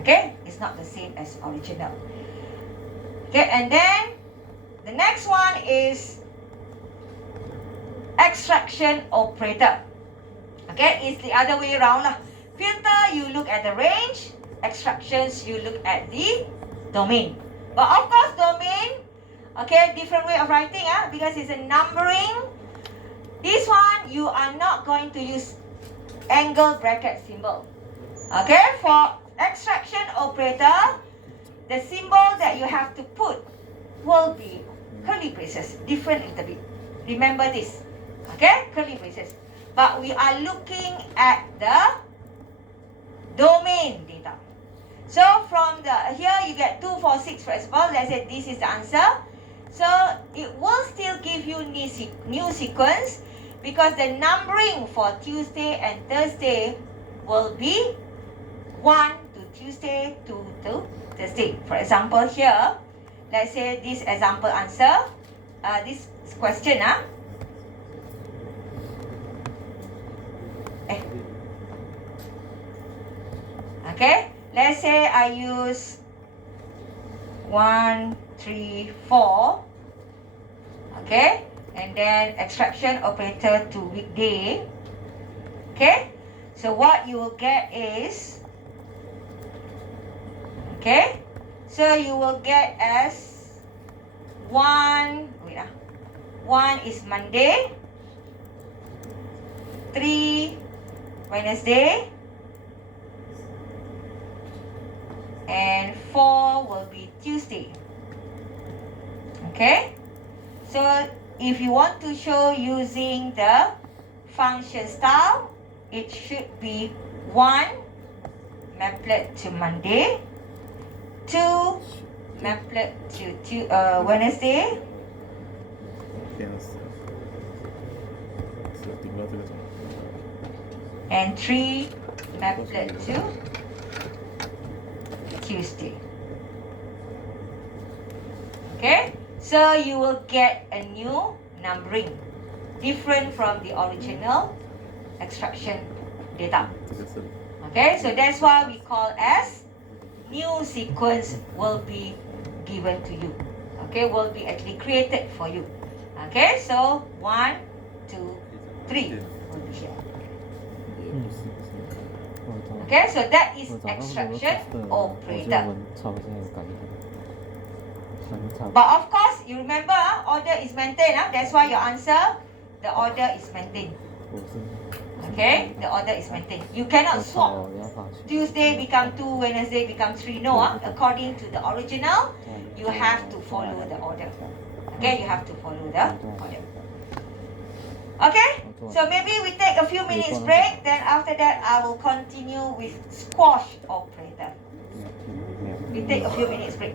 Okay, it's not the same as original. Okay, and then the next one is extraction operator. Okay, it's the other way around lah. Filter, you look at the range. Extractions, you look at the domain. But of course, domain, okay, different way of writing, because it's a numbering. This one, you are not going to use angle bracket symbol. Okay, for extraction operator, the symbol that you have to put will be curly braces, different a little bit. Remember this, okay, curly braces. But we are looking at the domain data. So from here you get 2, 4, 6 for example. Let's say this is the answer. So it will still give you new sequence because the numbering for Tuesday and Thursday will be 1 to Tuesday, 2 to Thursday. For example here, let's say this example answer, this question okay, let's say I use 1, 3, 4. Okay, and then extraction operator to weekday. Okay, so what you will get is, okay, so you will get as 1, wait 1 is Monday, 3 Wednesday, and 4 will be Tuesday. Okay, so if you want to show using the function style, it should be 1 maplet to Monday, 2 maplet to Wednesday, and 3 maplet to Tuesday. Okay, so you will get a new numbering, different from the original extraction data. Okay, so that's why we call as new sequence will be given to you. Okay, will be actually created for you. Okay, so 1, 2, 3 will be here. Okay, so that is extraction operator. But of course, you remember order is maintained. That's why your answer, the order is maintained. Okay, the order is maintained. You cannot swap. Tuesday become 2, Wednesday become 3. No, according to the original, you have to follow the order. Okay, you have to follow the order. Okay, so maybe we take a few minutes break. Then after that, I will continue with squash operator. We take a few minutes break.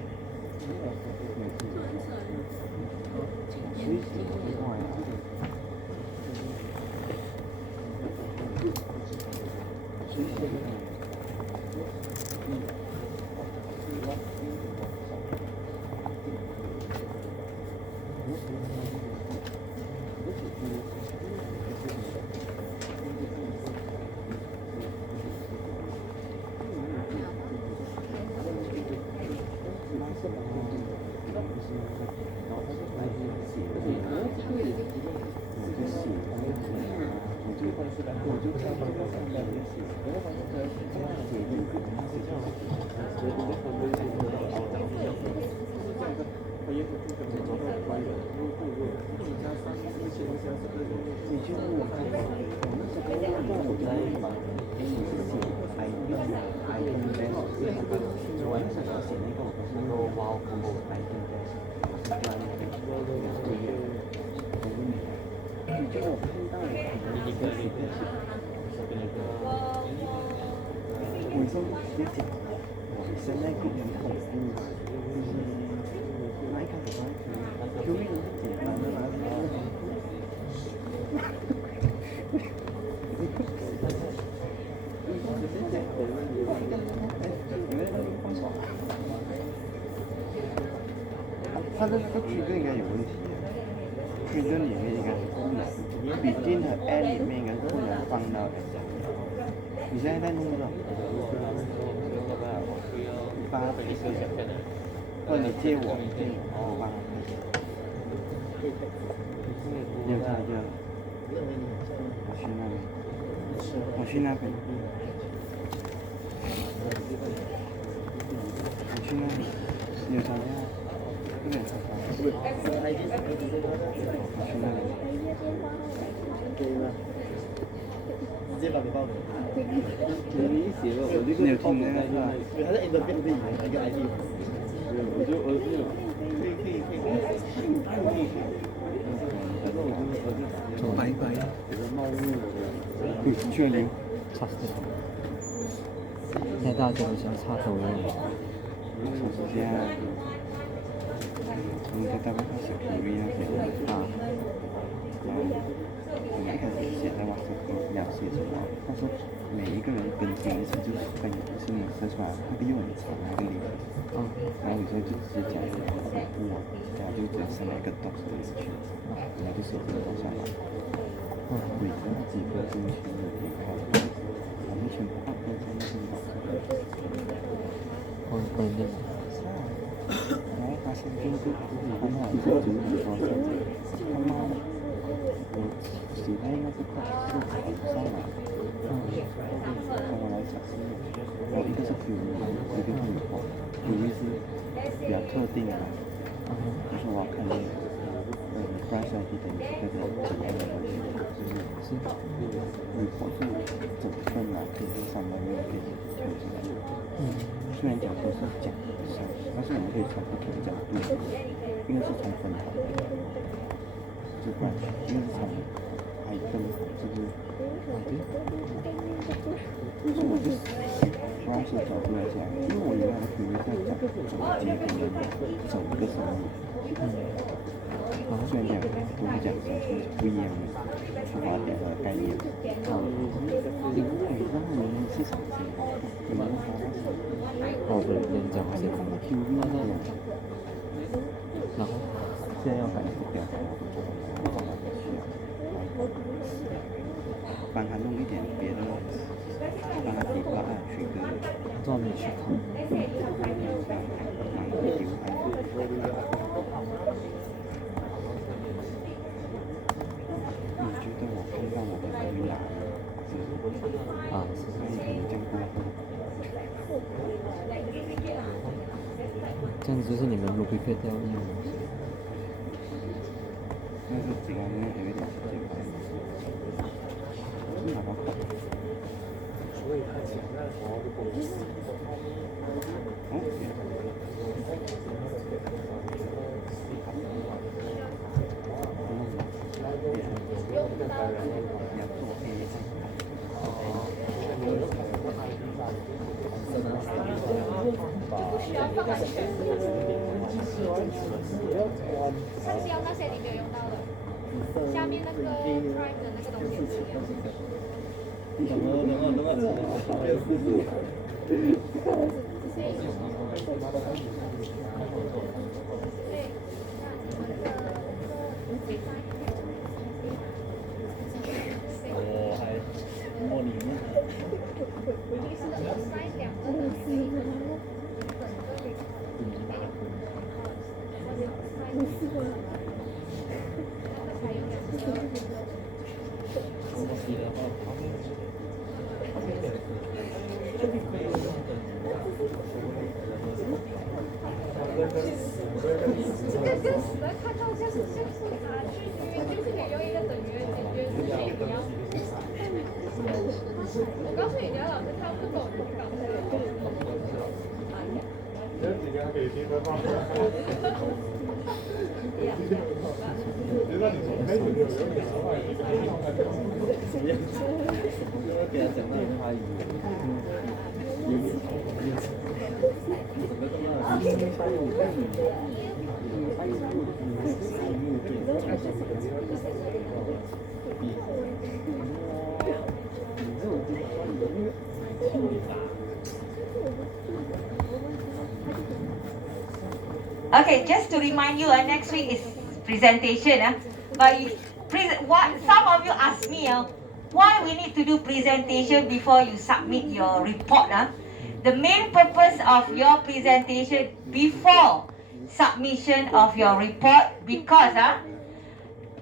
它的那个区隔应该有问题，区隔里面应该是不能，begin 和 end 里面应该是不能放到 exam。你现在在弄什么？你帮他配色，或者你借我，我帮他配。你有看到？我去那边。你有看到？这边。我去那边。接把你报名。你有听那个是吧？对，他在 interview 对你的一个 ID。拜拜。确定。插头。现在大家都想插头了。首先，你在大概开始考虑那些啊，我们开始写在网上了解什么？他说每一个人更新一次就是分是你设出来，他比我们长那个例子。然后有时候就直接讲恐怖啊，然后就直接上来一个 doc 进去，然后就手机倒下来。每个几个星期有可以看，我们全部按照那个老师。会练。然后发现就是他们还是主理说，他妈的，我写的应该是考试考不上来，跟我来讲是，然后一个是 Q， 一个是语法，Q是比较特定的，就是我要看那个branch ID 等于这个怎样的东西，就是语法是整份嘛，可以是300可以调出来。虽然讲都是讲详细，但是我们可以从不同的角度，一个是从分行，就关系；一个是从item，就是就是我是branch的角度来讲，因为我原来的频率在讲总结跟整个生意，虽然讲都是讲不一样的出发点和概念，因为让我们市场是有没有发到什么？我不能认真还是空的。然后现在要改不了，我帮他需要，帮他弄一点别的，帮他提拔去个，专门去看。你觉得我看到我的鱼哪？啊，是可能这样过后。这样就是你们 Ruby 废掉一样东西。那是几个人有一点时间吧。拿到口。所以他前面好像就上标那些你没有用到的，下面那个 Prime 的那个东西。我还模拟呢。这个跟死的看到像是它去约，就是可以用一个等于的简约字去你要。我告诉你，梁老师他不懂，你搞错了。这几天可以听得到。觉得你从开始就有点想法，给他讲那个话语。Okay, just to remind you, next week is presentation. But some of you ask me, why we need to do presentation before you submit your report? The main purpose of your presentation before submission of your report, because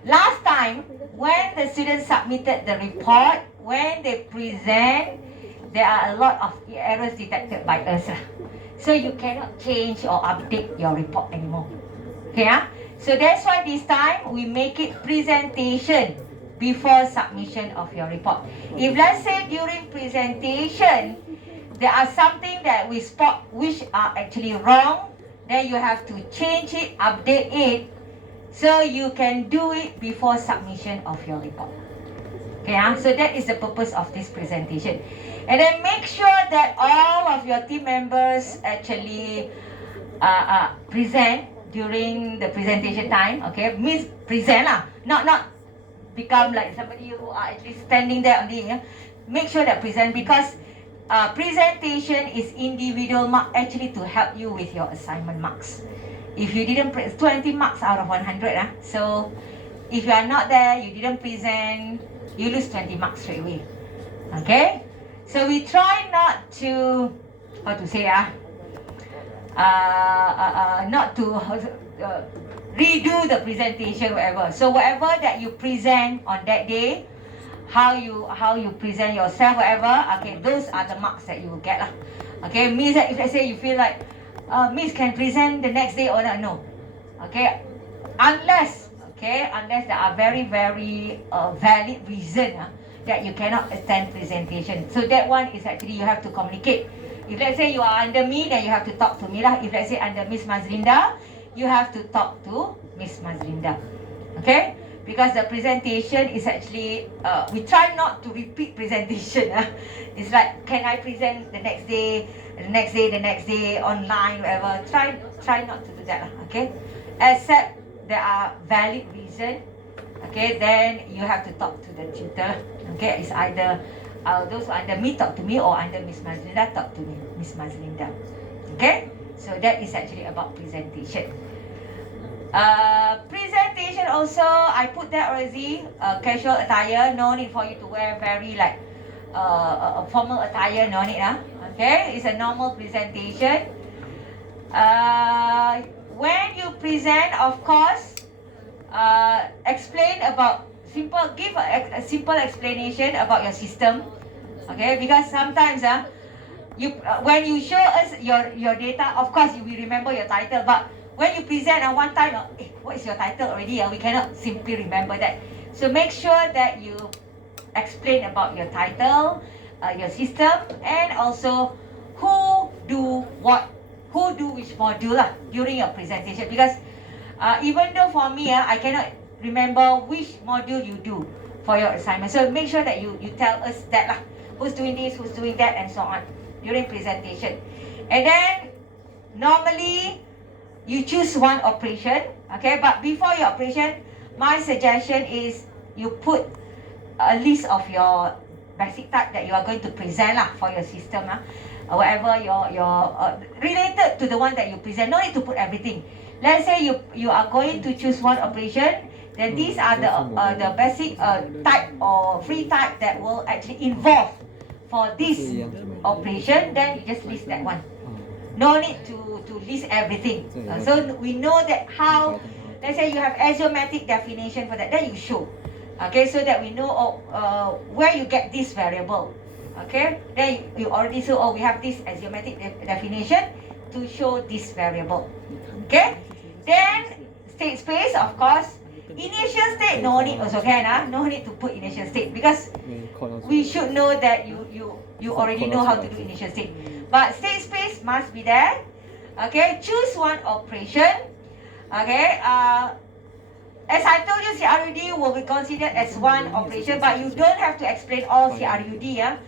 last time when the students submitted the report, when they present, there are a lot of errors detected by us. So you cannot change or update your report anymore. Okay, so that's why this time we make it presentation before submission of your report. If let's say during presentation, there are something that we spot which are actually wrong, then you have to change it, update it, so you can do it before submission of your report. Okay, so that is the purpose of this presentation. And then make sure that all of your team members actually present during the presentation time. Okay, means present lah, not become like somebody who are actually standing there only. Make sure that present, because presentation is individual mark actually to help you with your assignment marks. If you didn't 20 marks out of 100, so if you are not there, you didn't present, you lose 20 marks straight away. Okay, so we try not to, how to say not to redo the presentation, whatever. So whatever that you present on that day, how you present yourself, whatever, okay, those are the marks that you will get lah. Okay, means that if let's say you feel like Miss can present the next day or not, no. Okay, unless there are very valid reason that you cannot attend presentation. So that one is actually you have to communicate. If let's say you are under me, then you have to talk to me lah. If let's say under Miss Mazlinda, you have to talk to Miss Mazlinda. Okay? Because the presentation is actually, we try not to repeat presentation. It's like, can I present the next day, online, whatever. Try not to do that. Okay? Except there are valid reason. Okay, then you have to talk to the tutor. Okay, it's either those who under me talk to me, or under Miss Mazlinda talk to me, Miss Mazlinda. Okay, so that is actually about presentation. Presentation also, I put that already, casual attire, no need for you to wear very like formal attire, no need. Okay, it's a normal presentation. When you present, of course, explain about give a simple explanation about your system. Okay, because sometimes when you show us your data, of course you will remember your title, but when you present at one time, what is your title already? We cannot simply remember that. So make sure that you explain about your title, your system, and also who do which module during your presentation. Because even though for me, I cannot remember which module you do for your assignment. So make sure that you tell us that who's doing this, who's doing that, and so on during presentation. And then normally you choose one operation, okay? But before your operation, my suggestion is you put a list of your basic type that you are going to present for your system, whatever your related to the one that you present. No need to put everything. Let's say you are going to choose one operation, then these are the basic type or free type that will actually involve for this operation. Then you just list that one. No need to list everything. So we know that how, let's say you have axiomatic definition for that, then you show. Okay, so that we know where you get this variable. Okay, then you already saw, we have this axiomatic definition to show this variable. Okay, then state space, of course. Initial state, no need also can, no need to put initial state, because we should know that you already know how to do initial state. But state space must be there. Okay, choose one operation. Okay, as I told you, CRUD will be considered as one operation, but you don't have to explain all CRUD.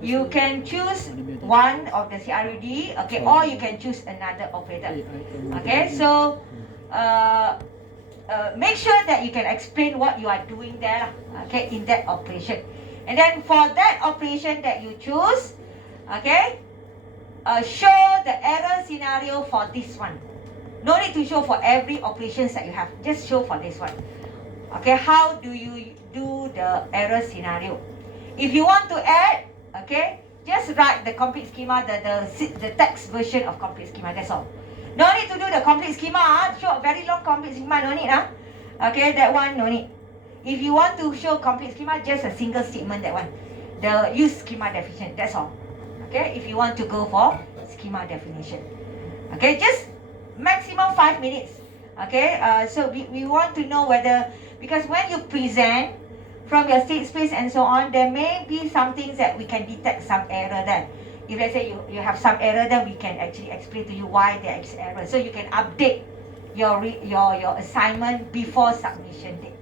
You can choose one of the CRUD, okay, or you can choose another operator. Okay, so make sure that you can explain what you are doing there, okay, in that operation. And then for that operation that you choose, okay, show the error scenario for this one. No need to show for every operations that you have. Just show for this one. Okay, how do you do the error scenario? If you want to add, okay, just write the complete schema, the text version of complete schema. That's all. No need to do the complete schema. Show a very long complete schema. No need. Okay, that one no need. If you want to show complete schema, just a single statement. That one. The use schema definition. That's all. Okay, if you want to go for schema definition. Okay, just maximum 5 minutes. Okay, so we want to know whether, because when you present from your state space and so on, there may be some things that we can detect some error there. If let's say you have some error, then we can actually explain to you why there is error. So you can update your assignment before submission date.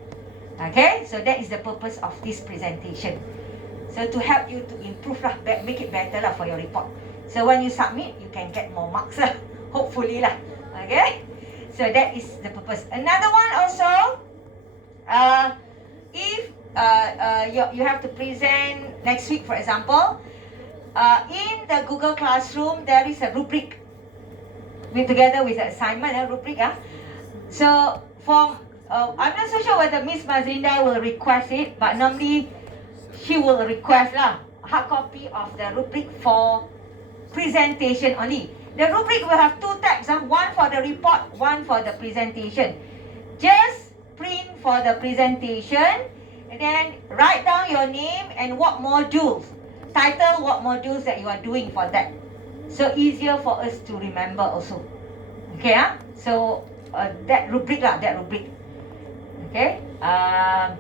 Okay, so that is the purpose of this presentation. So to help you to improve lah, make it better lah for your report. So when you submit, you can get more marks lah, hopefully lah. Okay, so that is the purpose. Another one also, if you have to present next week, for example, in the Google Classroom, there is a rubric together with the assignment, a rubric. So for I'm not so sure whether Miss Mazlinda will request it, but normally she will request hard copy of the rubric for presentation only. The rubric will have two tabs, one for the report, one for the presentation. Just print for the presentation and then write down your name and what modules, title what modules that you are doing for that. So easier for us to remember also. Okay, so that rubric. Okay, I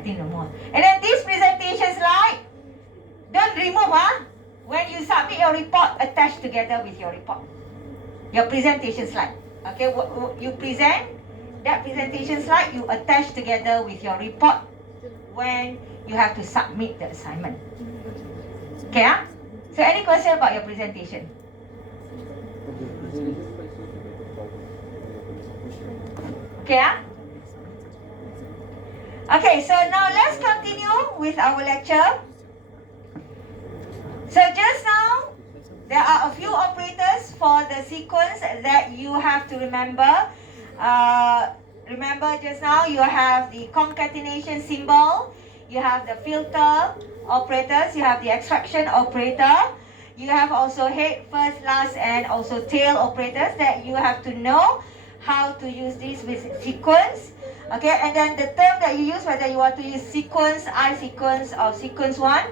think no more. And then this presentation slide, don't remove. When you submit your report, attach together with your report, your presentation slide. Okay, you present that presentation slide, you attach together with your report when you have to submit the assignment. Okay, so any question about your presentation? Okay, Okay, so now let's continue with our lecture. So just now, there are a few operators for the sequence that you have to remember. Remember just now, you have the concatenation symbol, you have the filter operators, you have the extraction operator, you have also head, first, last, and also tail operators that you have to know how to use this with sequence. Okay, and then the term that you use, whether you want to use sequence, I sequence, or sequence 1.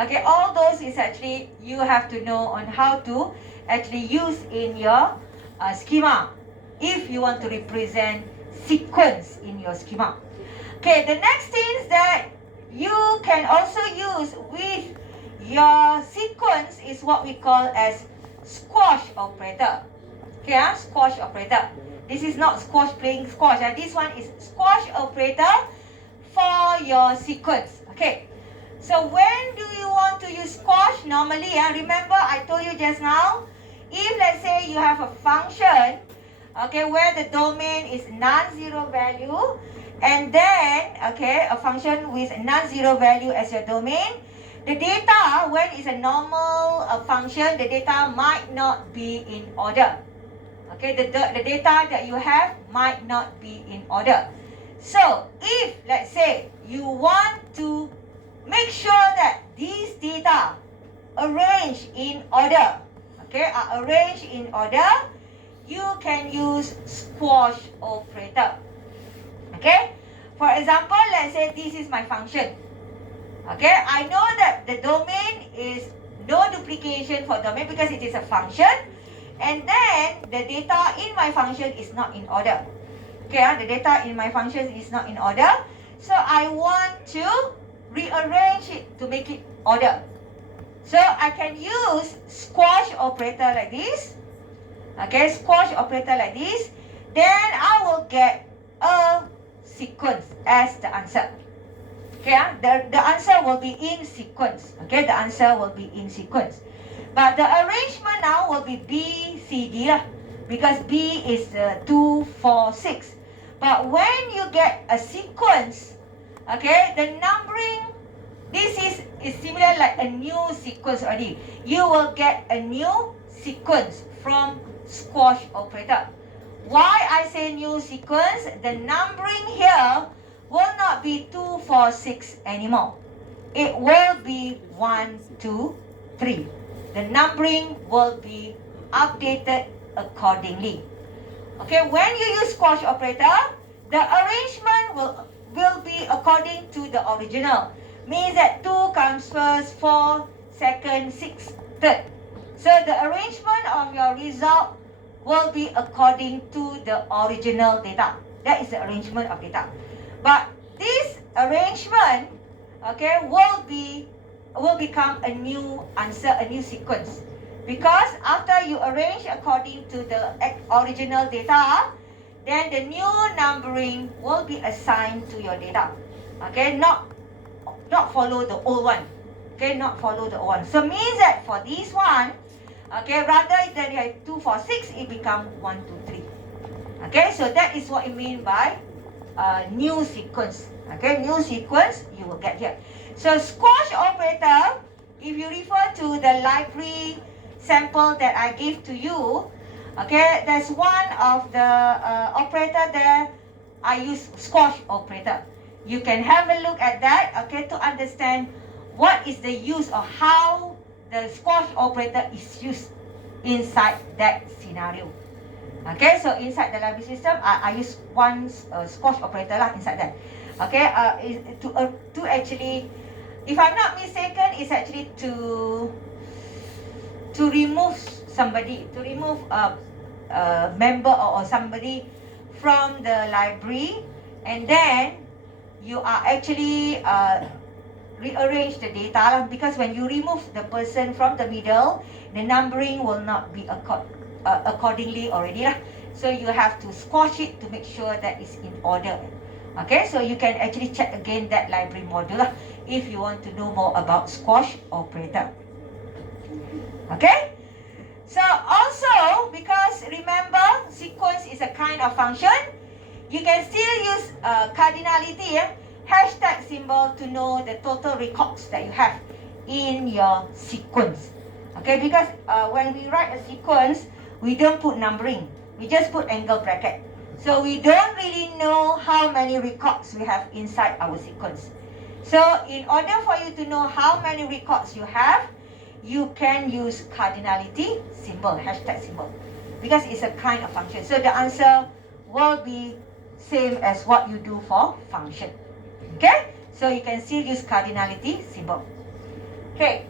Okay, all those is actually you have to know on how to actually use in your schema if you want to represent sequence in your schema. Okay, the next things that you can also use with your sequence is what we call as squash operator. Okay, squash operator. This is not squash playing squash. This one is squash operator for your sequence. Okay. So when do you want to use squash? Normally, remember I told you just now, if let's say you have a function, okay, where the domain is non-zero value, and then, okay, a function with non-zero value as your domain, the data, when it's a normal function, the data might not be in order. Okay, the data that you have might not be in order. So, if, let's say, you want to make sure that these data arranged in order, okay, are arranged in order, you can use squash operator. Okay, for example, let's say this is my function. Okay, I know that the domain is no duplication for domain because it is a function. And then the data in my function is not in order. Okay, the data in my function is not in order. So I want to rearrange it to make it order. So I can use squash operator like this. Okay, squash operator like this. Then I will get a sequence as the answer. Okay, the answer will be in sequence. Okay, the answer will be in sequence. But the arrangement now will be B, C, D because B is 2, 4, 6. But when you get a sequence, okay, the numbering, this is similar like a new sequence already. You will get a new sequence from squash operator. Why I say new sequence? The numbering here will not be 2, 4, 6 anymore. It will be 1, 2, 3. The numbering will be updated accordingly. Okay, when you use squash operator, the arrangement will be according to the original. Means that 2 comes first, 4, second, 6, third. So the arrangement of your result will be according to the original data. That is the arrangement of data. But this arrangement, okay, will become a new answer, a new sequence. Because after you arrange according to the original data, then the new numbering will be assigned to your data. Okay, not follow the old one. Okay, not follow the old one. So means that for this one, okay, rather than you have 2, 4, 6, it become 1, 2, 3. Okay, so that is what you mean by new sequence. Okay, new sequence you will get here. So squash operator, if you refer to the library sample that I gave to you, okay, there's one of the operator there. I use squash operator. You can have a look at that, okay, to understand what is the use or how the squash operator is used inside that scenario. Okay, so inside the library system, I use one squash operator lah inside that. Okay, to actually, if I'm not mistaken, it's actually to remove somebody, to remove a member or somebody from the library, and then you are actually rearrange the data, because when you remove the person from the middle, the numbering will not be accordingly already lah. So you have to squash it to make sure that it's in order. Okay, so you can actually check again that library module lah, if you want to know more about squash operator. Okay, so also, because remember sequence is a kind of function, you can still use cardinality, hashtag symbol, to know the total records that you have in your sequence. Okay, because when we write a sequence, we don't put numbering, we just put angle bracket. So we don't really know how many records we have inside our sequence. So in order for you to know how many records you have, you can use cardinality symbol, hashtag symbol, because it's a kind of function. So the answer will be same as what you do for function. Okay, so you can still use cardinality symbol. Okay,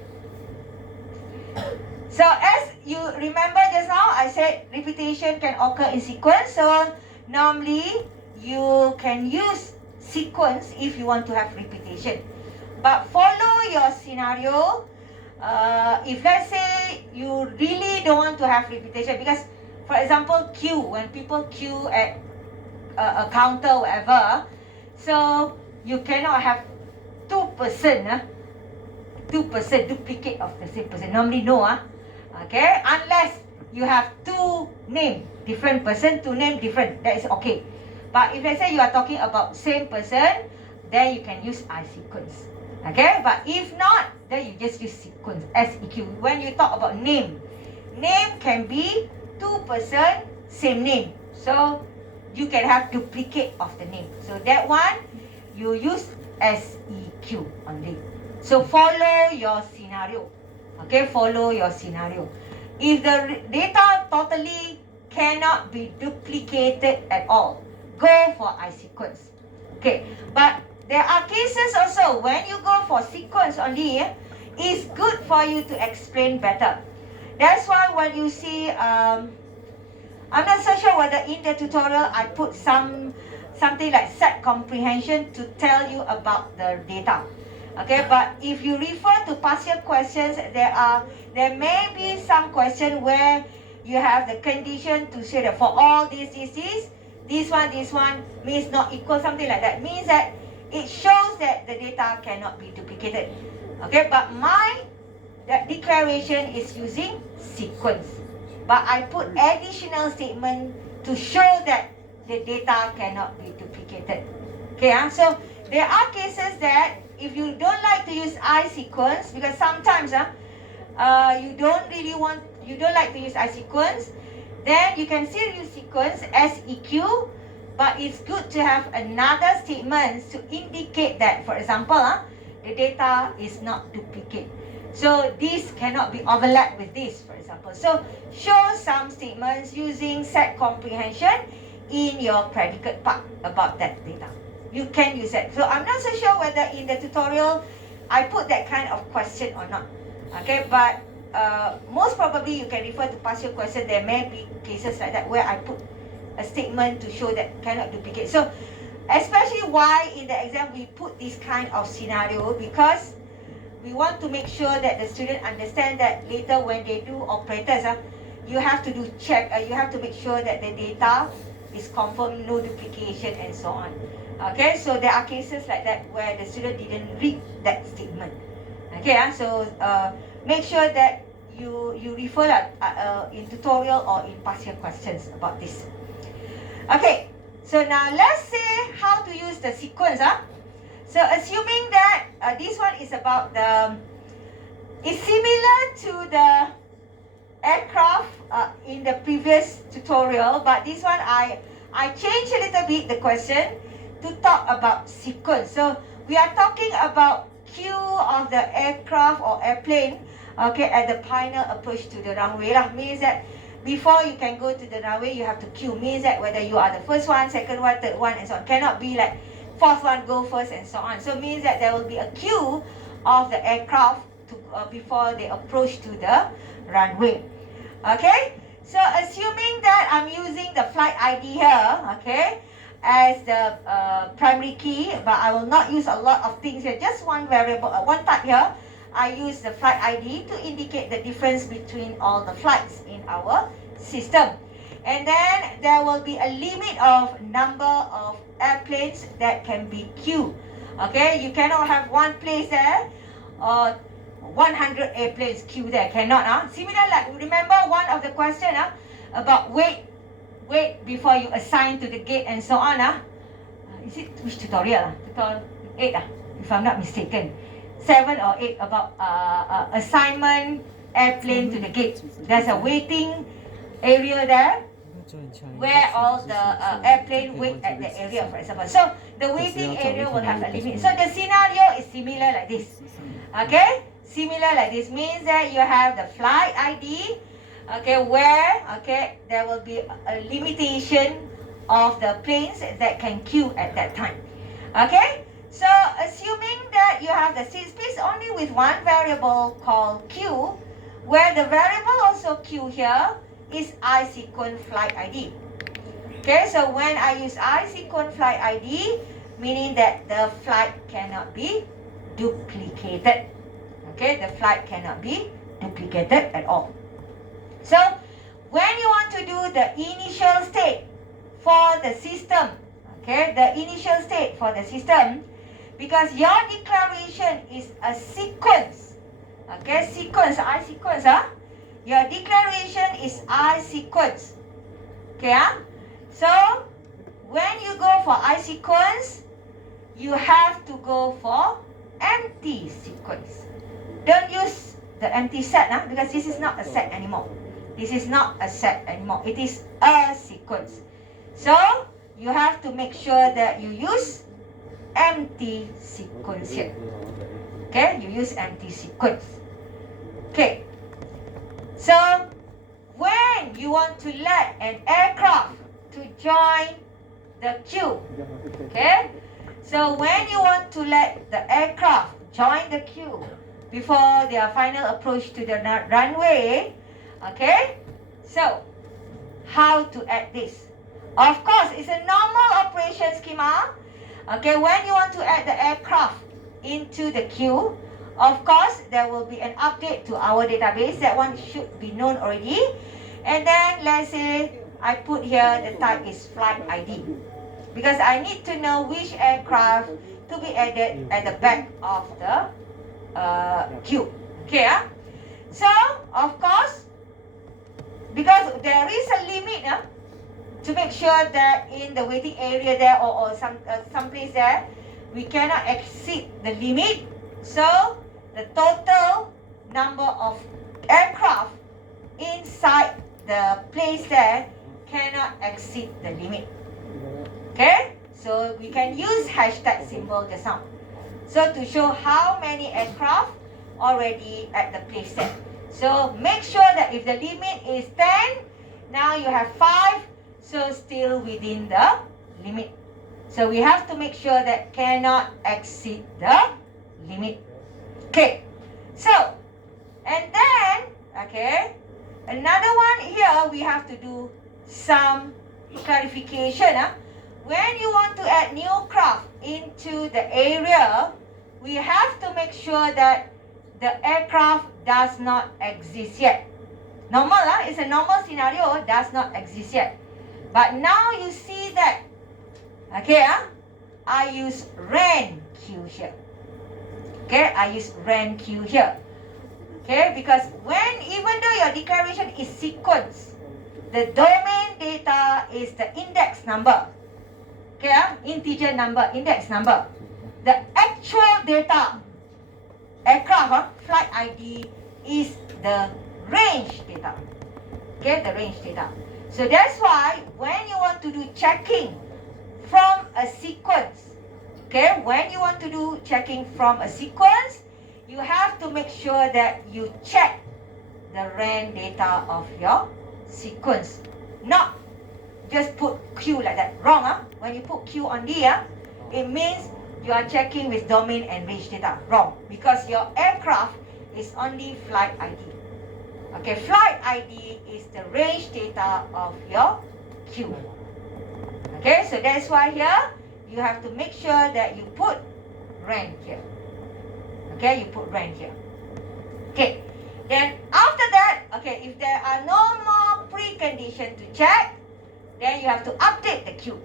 so as you remember just now, I said repetition can occur in sequence. So normally you can use sequence if you want to have repetition, but follow your scenario. If let's say you really don't want to have repetition, because for example queue, when people queue at a counter or whatever, so you cannot have two person duplicate of the same person. Normally no, okay, unless you have two name different person, two name different, that is okay. But if let's say you are talking about same person, then you can use I sequence. Okay, but if not, then you just use sequence, SEQ. When you talk about name can be two person, same name. So you can have duplicate of the name. So that one, you use SEQ only. So follow your scenario. Okay, follow your scenario. If the data totally cannot be duplicated at all, go for I sequence. Okay, but there are cases also when you go for sequence only, it's good for you to explain better. That's why when you see, I'm not so sure whether in the tutorial I put something like set comprehension to tell you about the data. Okay, but if you refer to partial questions, there may be some question where you have the condition to say that for all this one means not equal, something like that. Means that it shows that the data cannot be duplicated. Okay, but that declaration is using sequence. But I put additional statement to show that the data cannot be duplicated. Okay, so there are cases that if you don't like to use I sequence, because sometimes you don't like to use I sequence, then you can still use sequence SEQ, but it's good to have another statement to indicate that, for example, the data is not duplicate. So this cannot be overlapped with this, for example. So show some statements using set comprehension in your predicate part about that data. You can use it. So I'm not so sure whether in the tutorial I put that kind of question or not. Okay, but most probably you can refer to partial question. There may be cases like that where I put a statement to show that cannot duplicate. So Especially why in the exam we put this kind of scenario, because we want to make sure that the student understand that later when they do operators, you have to do check, you have to make sure that the data is confirmed, no duplication and so on. Okay, so there are cases like that where the student didn't read that statement. Okay, so make sure that you refer in tutorial or in past year questions about this. Okay, so now let's say how to use the sequence. So assuming that this one is about it's similar to the aircraft in the previous tutorial, but this one I changed a little bit the question to talk about sequence. So we are talking about queue of the aircraft or airplane, okay, at the final approach to the runway lah. Means that before you can go to the runway, you have to queue. Means that whether you are the first one, second one, third one, and so on. Cannot be like fourth one go first and so on. So means that there will be a queue of the aircraft to before they approach to the runway. Okay, so assuming that I'm using the flight ID here, okay, as the primary key, but I will not use a lot of things here, just one variable, one type here. I use the flight ID to indicate the difference between all the flights in our system. And then there will be a limit of number of airplanes that can be queued. Okay, you cannot have one place there or 100 airplanes queued there. Cannot. Similar, like remember one of the question about wait before you assign to the gate and so on. Is it which tutorial? Tutorial 8 if I'm not mistaken. 7 or 8 about assignment airplane to the gate. There's a waiting area there where all the airplane wait at the area, for example. So the waiting area will have a limit. So the scenario is similar like this. Okay, similar like this means that you have the flight ID, okay, where there will be a limitation of the planes that can queue at that time. Okay, so assuming that you have the seat space only with one variable called queue, where the variable also queue here is iSequence flight ID. Okay, so when I use iSequence flight ID, meaning that the flight cannot be duplicated. Okay, the flight cannot be duplicated at all. So when you want to do the initial state for the system, okay, the initial state for the system, because your declaration is a sequence, okay, sequence, iSequence, your declaration is iSequence. Okay, so when you go for iSequence, you have to go for empty sequence. Don't use the empty set because this is not a set anymore. This is not a set anymore. It is a sequence. So you have to make sure that you use empty sequence here. Okay, you use empty sequence. Okay. So when you want to let an aircraft to join the queue, okay, so when you want to let the aircraft join the queue before their final approach to the runway, okay, so how to add this? Of course, it's a normal operation schema. Okay, when you want to add the aircraft into the queue, of course, there will be an update to our database. That one should be known already. And then, let's say, I put here the type is flight ID. Because I need to know which aircraft to be added at the back of the queue. Okay, so, of course, because there is a limit to make sure that in the waiting area there or some place there, we cannot exceed the limit. So, the total number of aircraft inside the place there cannot exceed the limit. Okay, so we can use hashtag symbol just now. So to show how many aircraft already at the place there. So make sure that if the limit is 10, now you have 5, so still within the limit. So we have to make sure that cannot exceed the limit. Okay, so, and then, okay, another one here, we have to do some clarification. When you want to add new into the area, we have to make sure that the aircraft does not exist yet. Normal, it's a normal scenario, does not exist yet. But now you see that, okay, I use ran Q here. Okay, I use ran Q here. Okay, because even though your declaration is sequence, the domain data is the index number. Okay, integer number, index number. The actual data, aircraft, flight ID, is the range data. Okay, the range data. So that's why when you want to do checking from a sequence, okay, when you want to do checking from a sequence, you have to make sure that you check the RAN data of your sequence. Not just put Q like that. Wrong, When you put Q on D, it means you are checking with domain and range data. Wrong. Because your aircraft is only flight ID. Okay, flight ID is the range data of your Q. Okay, so that's why here, you have to make sure that you put RAN here. Okay, you put RAN here. Okay, then after that, okay, if there are no more precondition to check, then you have to update the queue.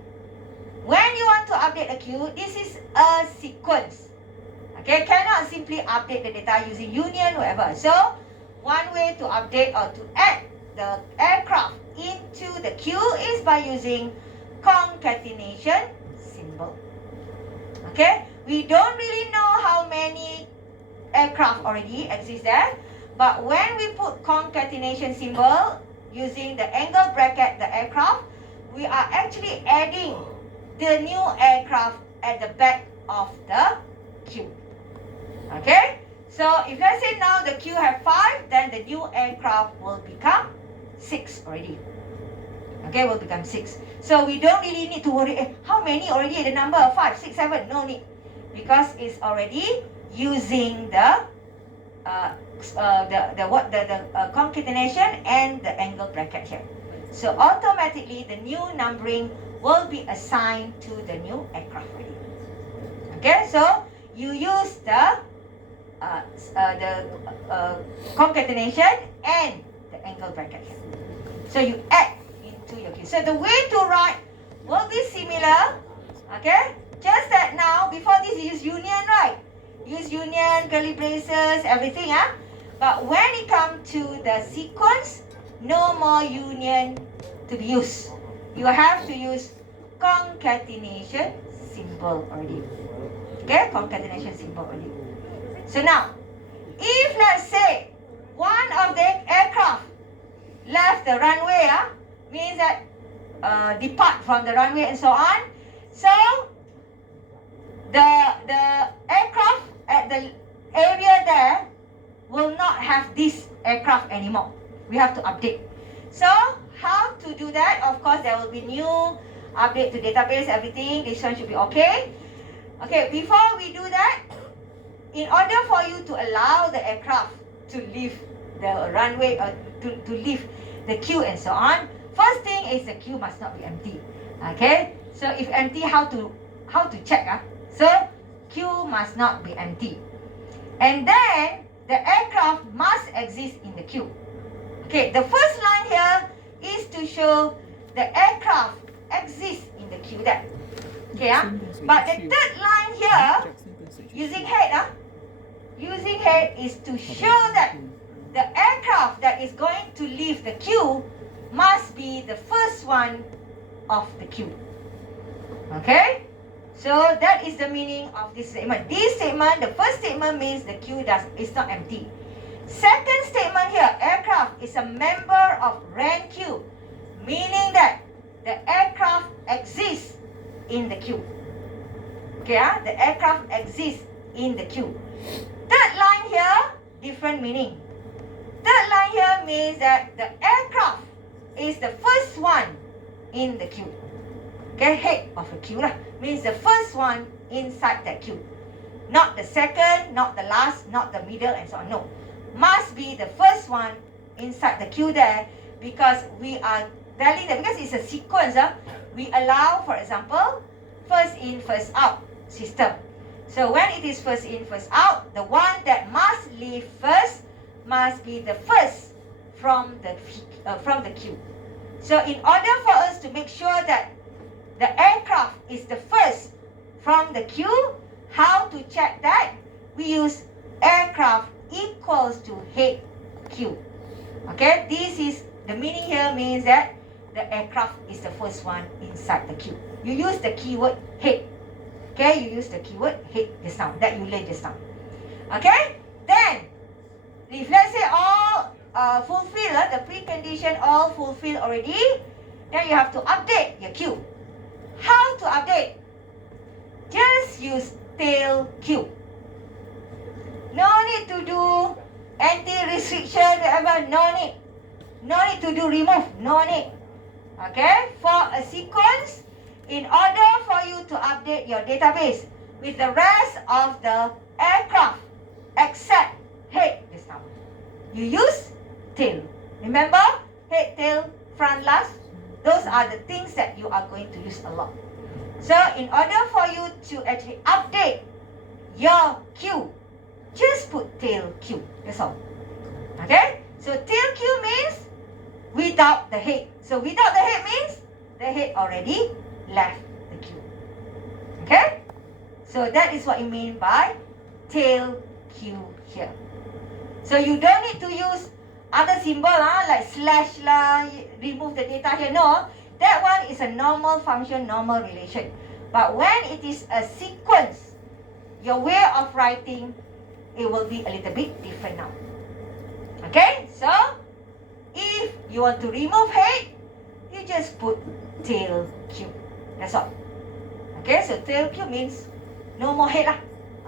When you want to update the queue, this is a sequence. Okay, cannot simply update the data using union, whatever. So, one way to update or to add the aircraft into the queue is by using concatenation symbol. Okay, we don't really know how many aircraft already exist there, but when we put concatenation symbol using the angle bracket, the aircraft, we are actually adding the new aircraft at the back of the queue. Okay, so if let's say now the queue have 5, then the new aircraft will become 6 already. Okay, will become 6. So we don't really need to worry, how many already, the number of 5, 6, 7, no need. Because it's already using the concatenation and the angle bracket here. So automatically the new numbering will be assigned to the new aircraft already. Okay, so you use the concatenation and the angle bracket here. So you add into your queue. So the way to write will be similar. Okay, just that now before this you use union, right? Use union, curly braces, everything, But when it comes to the sequence, no more union to be used. You have to use concatenation symbol already. Okay, concatenation symbol already. So now, if let's say one of the aircraft left the runway, means that depart from the runway and so on. So the aircraft at the area there will not have this aircraft anymore. We have to update. So how to do that? Of course, there will be new update to database, everything. This one should be okay. Okay, before we do that, in order for you to allow the aircraft to leave the runway or to leave the queue and so on, first thing is the queue must not be empty. Okay, so if empty, how to check? So queue must not be empty, and then the aircraft must exist in the queue. Okay, the first line here is to show the aircraft exists in the queue there. Okay, but the third line here, using head, is to show that the aircraft that is going to leave the queue must be the first one of the queue. Okay, so that is the meaning of this statement. This statement, the first statement means the queue is not empty. Second statement here, aircraft is a member of RAN queue, meaning that the aircraft exists in the queue. Okay, the aircraft exists in the queue. Third line here, different meaning. Third line here means that the aircraft is the first one in the queue. Okay, head of the queue means the first one inside that queue. Not the second, not the last, not the middle and so on. No. Must be the first one inside the queue there, because we are telling them, because it's a sequence, we allow, for example, first in, first out. system. So when it is first in, first out, the one that must leave first must be the first from the queue. So in order for us to make sure that the aircraft is the first from the queue, how to check that? We use aircraft equals to head queue. Okay, this is the meaning here means that the aircraft is the first one inside the queue. You use the keyword head. Okay, you use the keyword head just now that you learned just now. Okay, then if let's say all fulfill, the precondition all fulfill already, then you have to update your queue. How to update? Just use tail queue. No need to do anti-restriction, whatever, no need. No need to do remove, no need. Okay, for a sequence, in order for you to update your database with the rest of the aircraft, except head this time, you use tail. Remember, head, tail, front, last. Those are the things that you are going to use a lot. So in order for you to actually update your queue, just put tail queue. That's all. Okay? So tail queue means without the head. So without the head means the head already left the queue. Okay? So that is what you mean by tail queue here. So you don't need to use other symbol like slash lah, remove the data here. No, that one is a normal function, normal relation. But when it is a sequence, your way of writing, it will be a little bit different now. Okay, so if you want to remove head, you just put tail queue. That's all. Okay, so tail queue means no more head lah.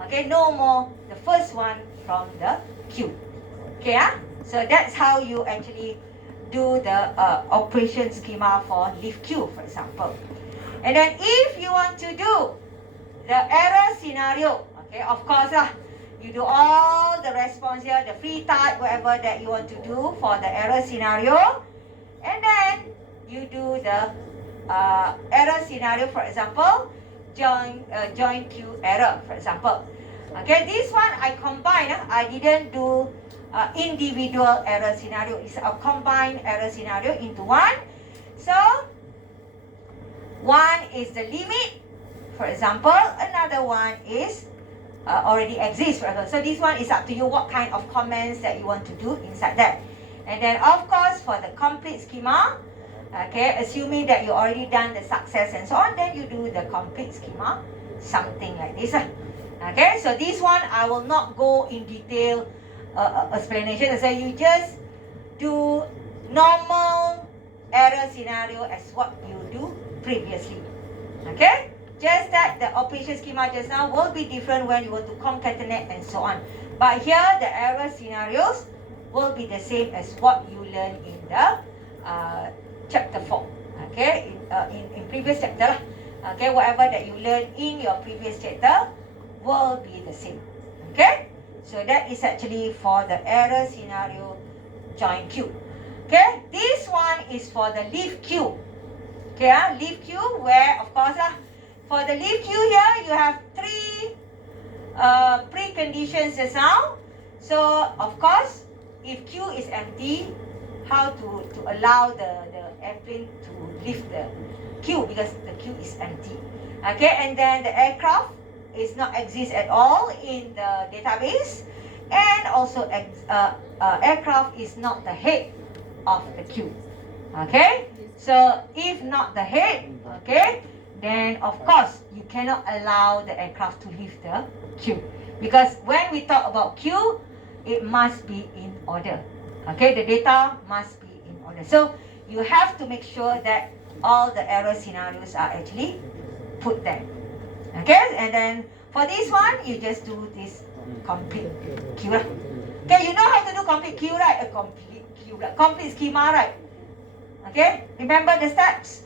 Okay, no more the first one from the queue. Okay, so that's how you actually do the operation schema for leave queue, for example. And then if you want to do the error scenario, okay, of course lah, you do all the response here, the free type, whatever that you want to do for the error scenario. And then you do the error scenario, for example, join queue error, for example. Okay, this one I combine. I didn't do individual error scenario. It's a combined error scenario into one. So one is the limit, for example. Another one is already exists. So this one is up to you what kind of comments that you want to do inside that. And then of course for the complete schema, okay, assuming that you already done the success and so on, then you do the complete schema, something like this. Okay, so this one I will not go in detail explanation. So you just do normal error scenario as what you do previously. Okay, just that the operation schema just now will be different when you want to concatenate and so on. But here the error scenarios will be the same as what you learned in the chapter 4. Okay, in previous chapter. Okay, whatever that you learned in your previous chapter will be the same. Okay, so that is actually for the error scenario join queue. Okay, this one is for the leave queue. Okay, leave queue where of course for the leave queue here you have three preconditions just now. So of course if queue is empty, how to allow the airplane to leave the queue because the queue is empty. Okay, and then the aircraft is not exist at all in the database, and also aircraft is not the head of the queue. Okay, so if not the head, okay, then of course you cannot allow the aircraft to leave the queue because when we talk about queue, it must be in order. Okay, the data must be in order. So you have to make sure that all the error scenarios are actually put there. Okay, and then for this one, you just do this complete queue. Okay, you know how to do complete queue, right? A complete queue, complete schema, right? Okay, remember the steps?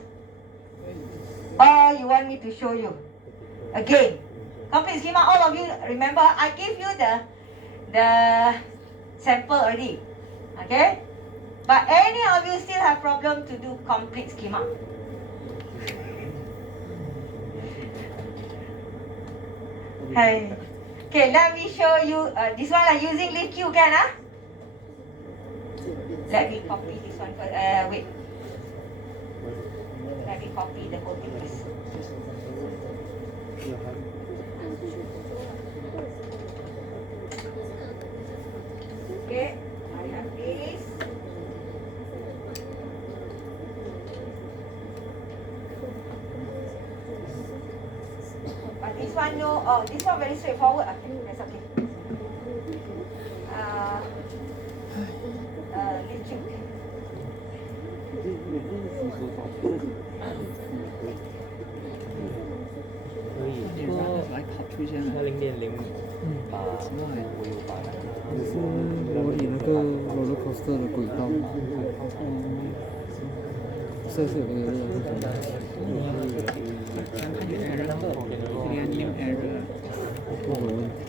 Or you want me to show you again? Complete schema, all of you remember? I give you the sample already. Okay, but any of you still have problem to do complete schema? Hi. Okay, let me show you. This one I'm using leaf Q, can ah? Let me copy this one first. Wait. Let me copy the whole thing first. Okay, I have this. But this one no. Oh, this one very straightforward. Okay, that's okay. Leaf Q. 你让它来跑出现了。 0.08我有把那个也是模拟那个 roller coaster 的轨道。这是有个看它有 error，这边有 error。我问题。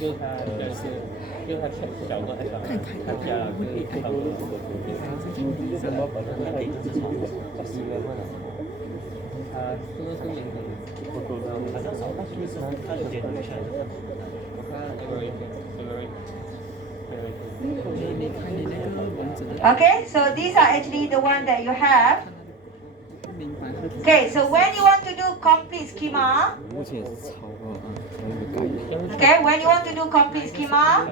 就是它小个它加了是差不多什么本身可以自己它是原本的，它这个是我觉得好像少，但是它有点明显的，我看Okay, so these are actually the one that you have. Okay, so when you want to do complete schema, 目前也是超过还没改。 okay, when you want to do complete schema,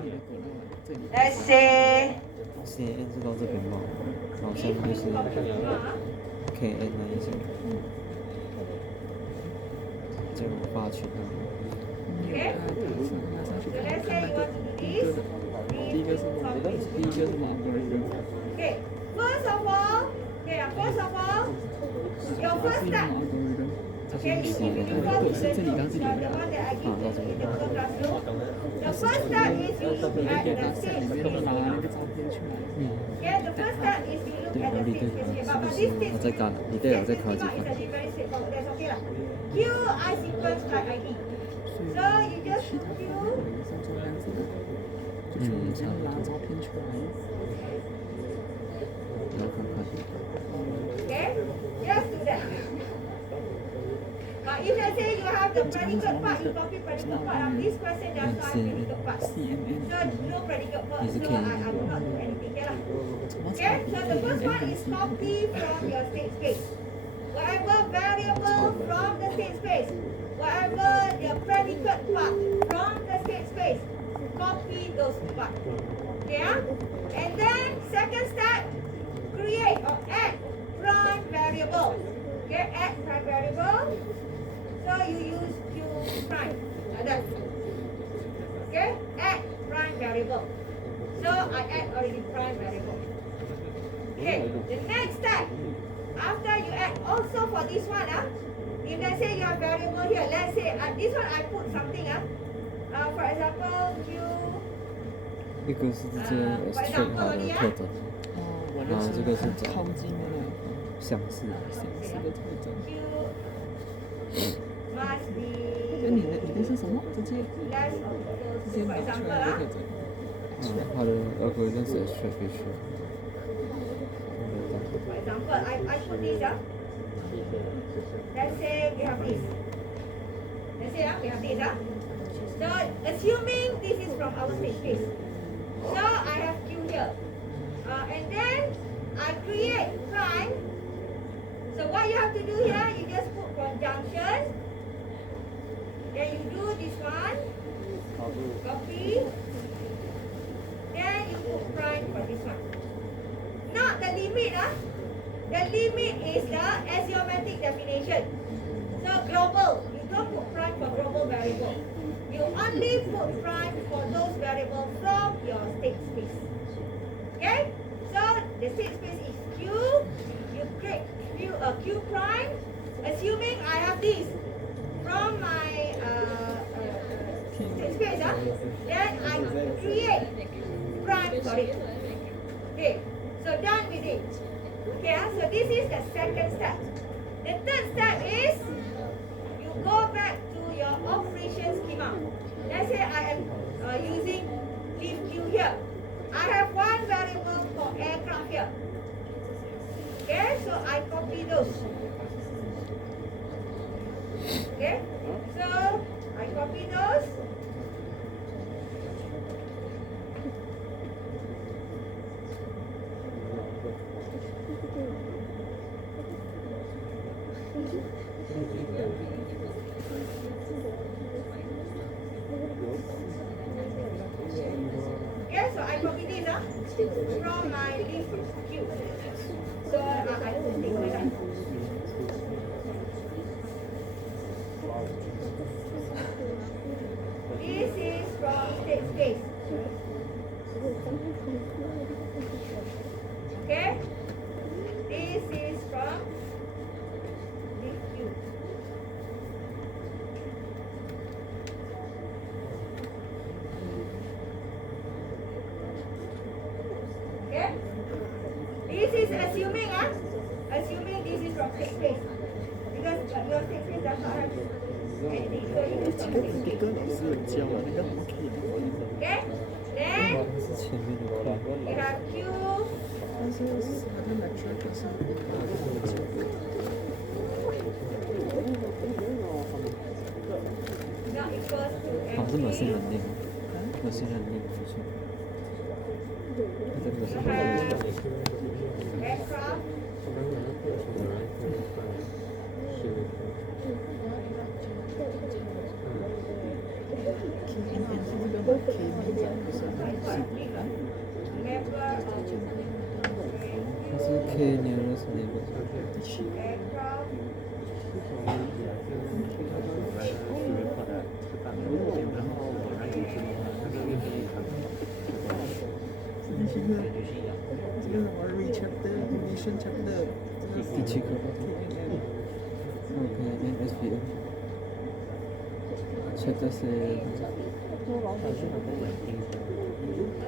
let's say CNN 是到这边吗？然后下面就是 KN 那一些，这个发群啊。 okay, so let's say you want to do this. 第一个是马格人。 Okay, first of all, your first step. Okay, if you refer to the one that I give you in the Google Classroom, the first step is you look at the stage schema. Okay, the first step is you look at the stage schema. But this stage schema is actually very straightforward. That's okay lah. QI sequence by ID. So you just Q. 这样拿照片出来。然后看看。 Okay, just do that. But if let's say you have the predicate part, you copy predicate part. This question does not have predicate part. So no predicate part. So I will not do anything here lah. Okay, so the first one is copy from your state space. Whatever variable from the state space, whatever the predicate part from the state space, copy those parts. Okay, and then second step, create or add prime variable. Okay, add prime variable. So you use Q prime. Like that. Okay, add prime variable. So I add already prime variable. Okay, the next step, after you add also for this one, if let's say you have variable here, let's say this one I put something, for example Q. 一个是直接 extract 好的特征，然后这个是找相似的特征。 Must be 你的是什么？直接 less equals, for example, 它的algorithm 是 extract feature。 for example, I put this, let's say we have this. Let's say we have this, So assuming this is from our state space. So I have Q here. And then I create prime. So what you have to do here, you just put conjunction. Then you do this one. Copy. Then you put prime for this one. Not the limit, The limit is the axiomatic definition. So global, you don't put prime for global variable. You only put prime for those variables from your state space. Okay? So the state space is Q. You create Q prime, assuming I have this from my state space. Then I create prime for it. Okay, so done with it. Okay, so this is the second step. The third step is you go back to your operation schema. Let's say I am using leaf Q here. I have one variable for aircraft here. Okay, so so I copy those. Okay, so I copy those. Okay, so I copy this from my list queue. So I put this like that. This is from state space. Okay? This is from this queue. Okay? This is assuming this is from state space. Because your state space does not have anything. So it is from state space. 跟老师教了，那个 OK 的。 Okay? Then 是前面的 we have Q. 但是他的 lecture 可是Not equals to 啊，是 machine empty. learning， machine learning 不错。这个 We 是 have aircraft. Member of 它是 K nearest neighbor。 aircraft. 这个 worry chapter mission chapter 第7课吧。OK NSBM chapter 是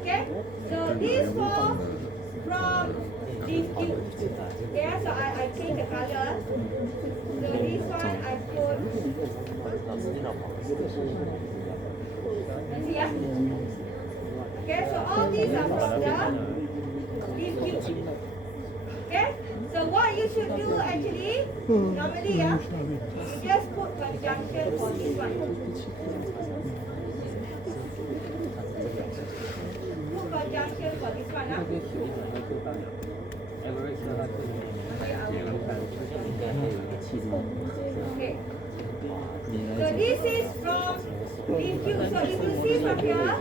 Okay? So this form from diffuse. Yeah, so I change the color. So this one I put. You see, yeah? Okay, so all these are from the diffuse. Okay? So what you should do actually, normally, yeah, you just put conjunction for this one. Put conjunction for this one, huh? Okay. So this is from diffuse. So if you see from here,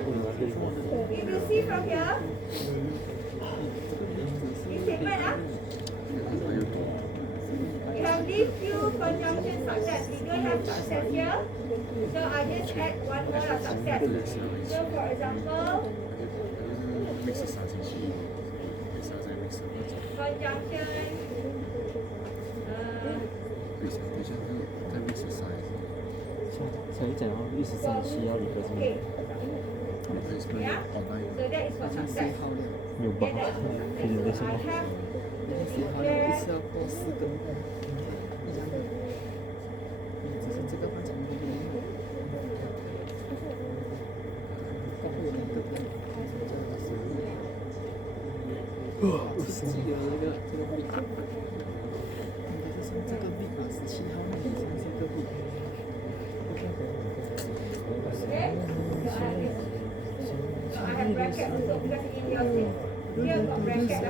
this statement, we have diffuse conjunction success. We don't have success here. So I just add one more of success. So for example, conjunction. 才讲到137要离个什么 Okay. Yeah. So that is for success. 没有办法，可以为什 I 么？ have 好像一次要过4个，只是这个换成1个，刚好有2个点，自己有这个 week， 应该是上这个 week 吧，17号那里上这个 week。 Okay. So I have bracket also because in your here got bracket.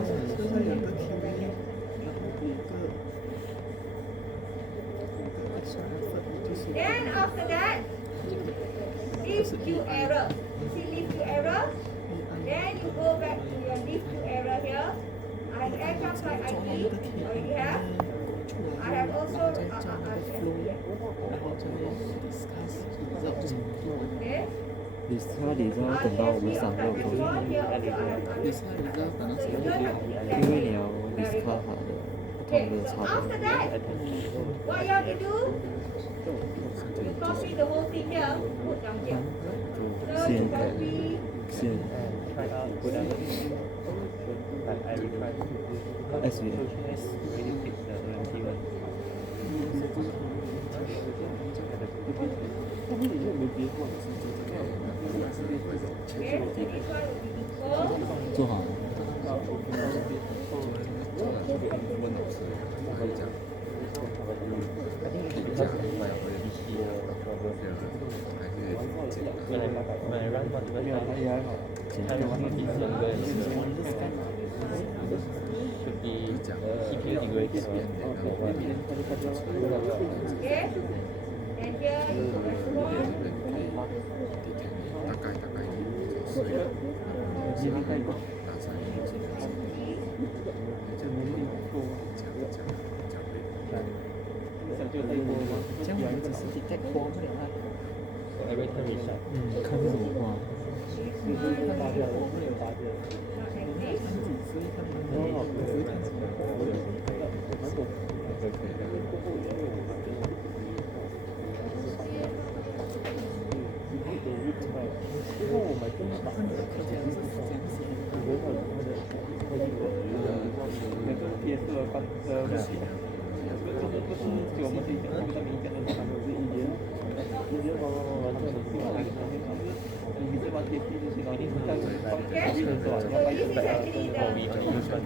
Then after that, leave queue error. You see leave queue error? Then you go back to your leave queue error here. I have aircraft flight ID. Already have. I have also okay. 你差你知道等到我们3个可以，你差你知道等到3个，因为你要 discuss 好的不同的差 After 别。 that, what you have to do? You copy the whole thing here, put down here. So you copy. 是 SVM。 Okay, so this one will be equal. 做好了。问老师，我可以讲，可以讲买回的屁啊，还是简单。讲一个一边的，然后那边Okay. And here you explore. 大概所以打算这样我们只是 detect 花不了啊。看是什么花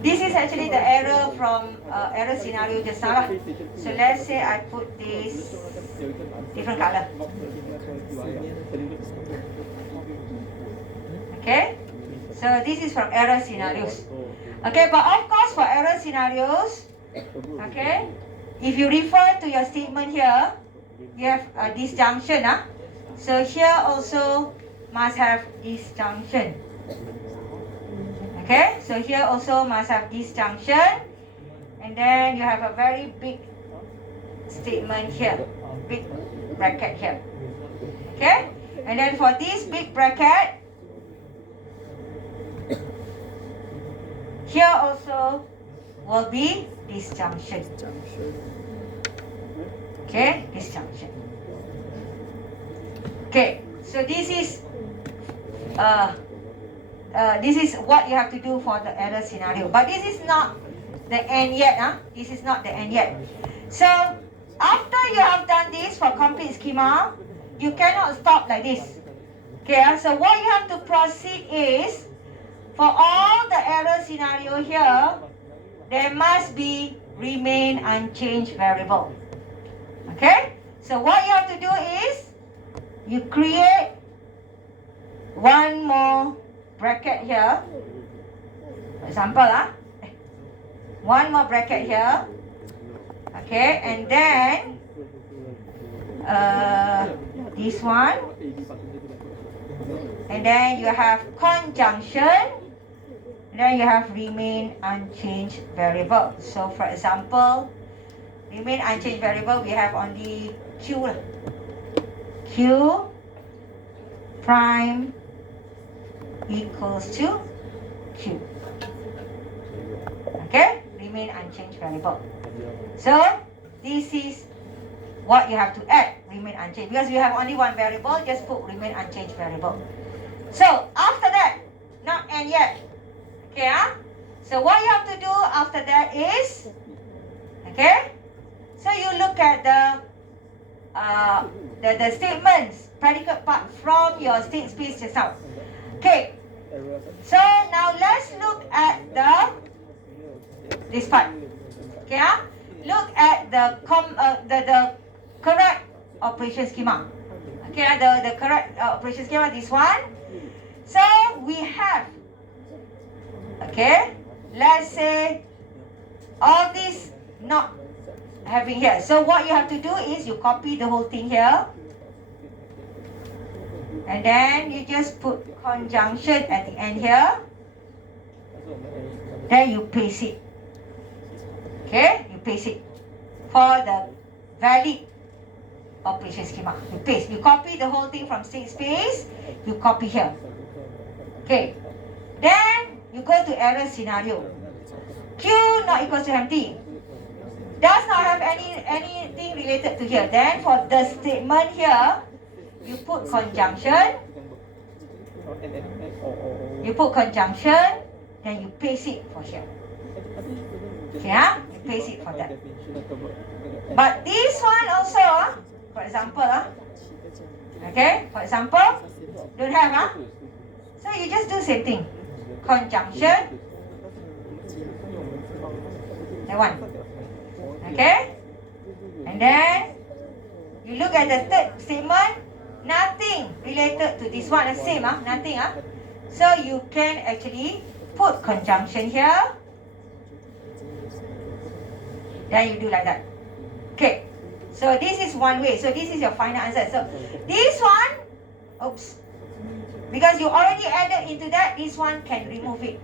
？This is actually the error from error scenario just now. So let's say I put this different color. Okay, so this is from error scenarios. Okay, but of course for error scenarios, okay, if you refer to your statement here, you have a disjunction. So here also must have disjunction. Okay, so here also must have disjunction, and then you have a very big statement here, big bracket here. Okay, and then for this big bracket, here also will be disjunction. Okay, disjunction. Okay, so this is what you have to do for the error scenario. But this is not the end yet. This is not the end yet. So after you have done this for complete schema, you cannot stop like this. Okay, so what you have to proceed is, for all the error scenario here, there must be remain unchanged variable. Okay, so what you have to do is, you create one more bracket here. For example, one more bracket here. Okay, and then this one, and then you have conjunction, and then you have remain unchanged variable. So for example, remain unchanged variable, we have only Q. Q prime equals to Q. Okay, remain unchanged variable. So this is what you have to add, remain unchanged, because you have only one variable, just put remain unchanged variable. So after that, not end yet. Okay, so what you have to do after that is, okay, so you look at the statements, predicate part from your state space just now. Okay, so now let's look at this part. Okay, look at the correct operation schema. Okay, the correct operation schema, this one. So we have, okay, let's say all this not having here. So what you have to do is you copy the whole thing here, and then you just put conjunction at the end here, then you paste it. Okay, you paste it for the valid operation schema. You paste, you copy the whole thing from state space, you copy here. Okay, then you go to error scenario. Q not equals to empty, does not have anything related to here. Then for the statement here, you put conjunction. You put conjunction, then you paste it for here. Okay, you paste it for that. But this one also, for example, okay, for example, don't have, so you just do same thing. Conjunction. That one. Okay? And then you look at the third statement, nothing related to this one, the same, nothing. So you can actually put conjunction here. Then you do like that. Okay. So this is one way. So this is your final answer. So this one, oops. Because you already added into that, this one can remove it.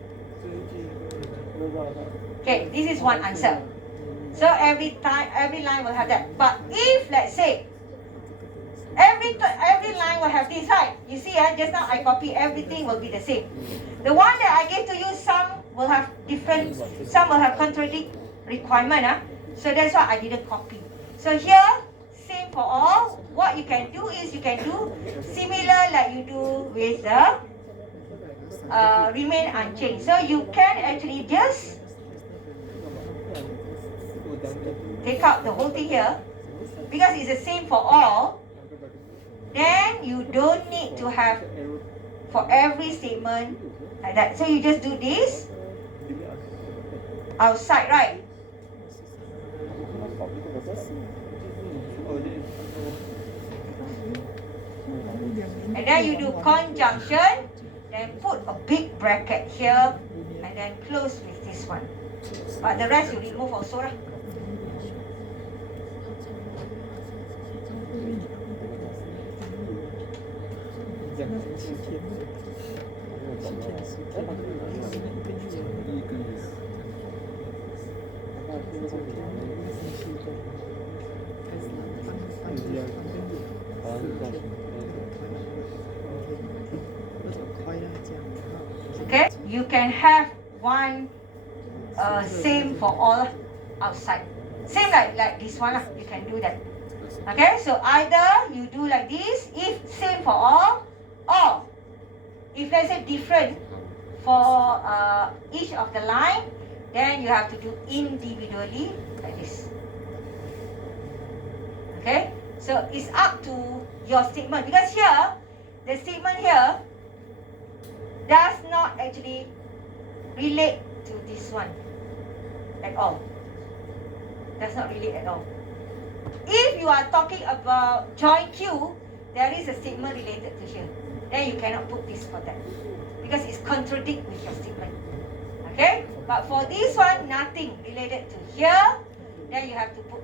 Okay, this is one answer. So every line will have that. But if, let's say, every line will have this, right? You see, just now I copy, everything will be the same. The one that I gave to you, some will have different, some will have contradict requirement. So that's why I didn't copy. So here, same for all. What you can do is you can do similar like you do with the remain unchanged. So you can actually just take out the whole thing here because it's the same for all. Then you don't need to have for every statement like that. So you just do this outside, right? And then you do conjunction, then put a big bracket here, and then close with this one. But the rest you remove also, right? Okay, you can have one same for all outside. Same like this one, you can do that. Okay, so either you do like this, if same for all, or if let's say different for each of the line, then you have to do individually like this. Okay, so it's up to your statement because here, the statement here does not actually relate to this one at all. Does not relate at all. If you are talking about joint Q, there is a statement related to here. Then you cannot put this for that because it's contradict with your statement. Okay? But for this one, nothing related to here. Then you have to put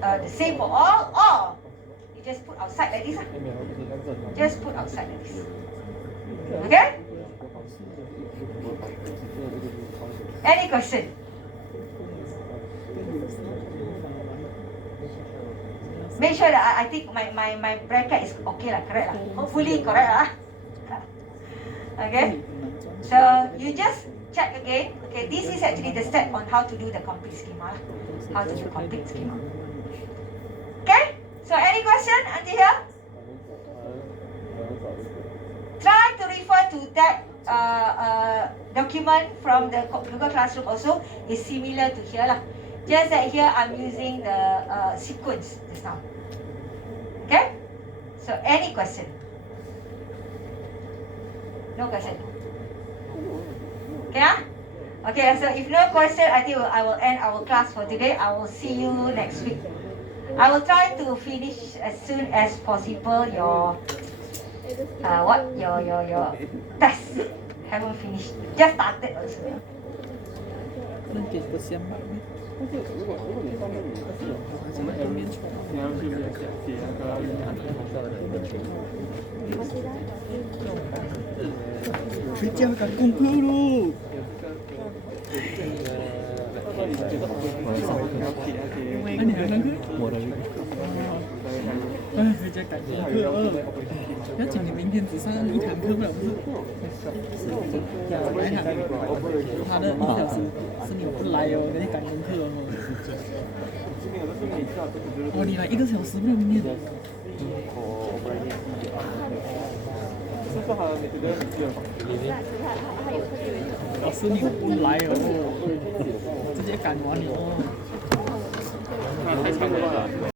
the same for all, or you just put outside like this. Just put outside like this. Okay? Any question? Make sure that I think my bracket is okay lah, correct lah. Hopefully correct lah. Okay? So you just check again. Okay, this is actually the step on how to do the complete schema lah. How to do complete schema. Okay? So any question until here? Try to refer to that document from the Google Classroom also. Is similar to here lah. Just that here I'm using the sequence just now. Okay? So any question? No question? Okay? Okay, so if no question, I think I will end our class for today. I will see you next week. I will try to finish as soon as possible your your test. Haven't finished. Just started also. Phải treo cả công thư luôn. Anh này hả? Một rồi. Phải treo cả công thư. 那今天明天只上一堂课了，不是？来堂，他的1小时是你不来哦，给你赶功课哦。哦，你来1个小时不了，明天。老师你不来哦，直接赶完你哦。太长了。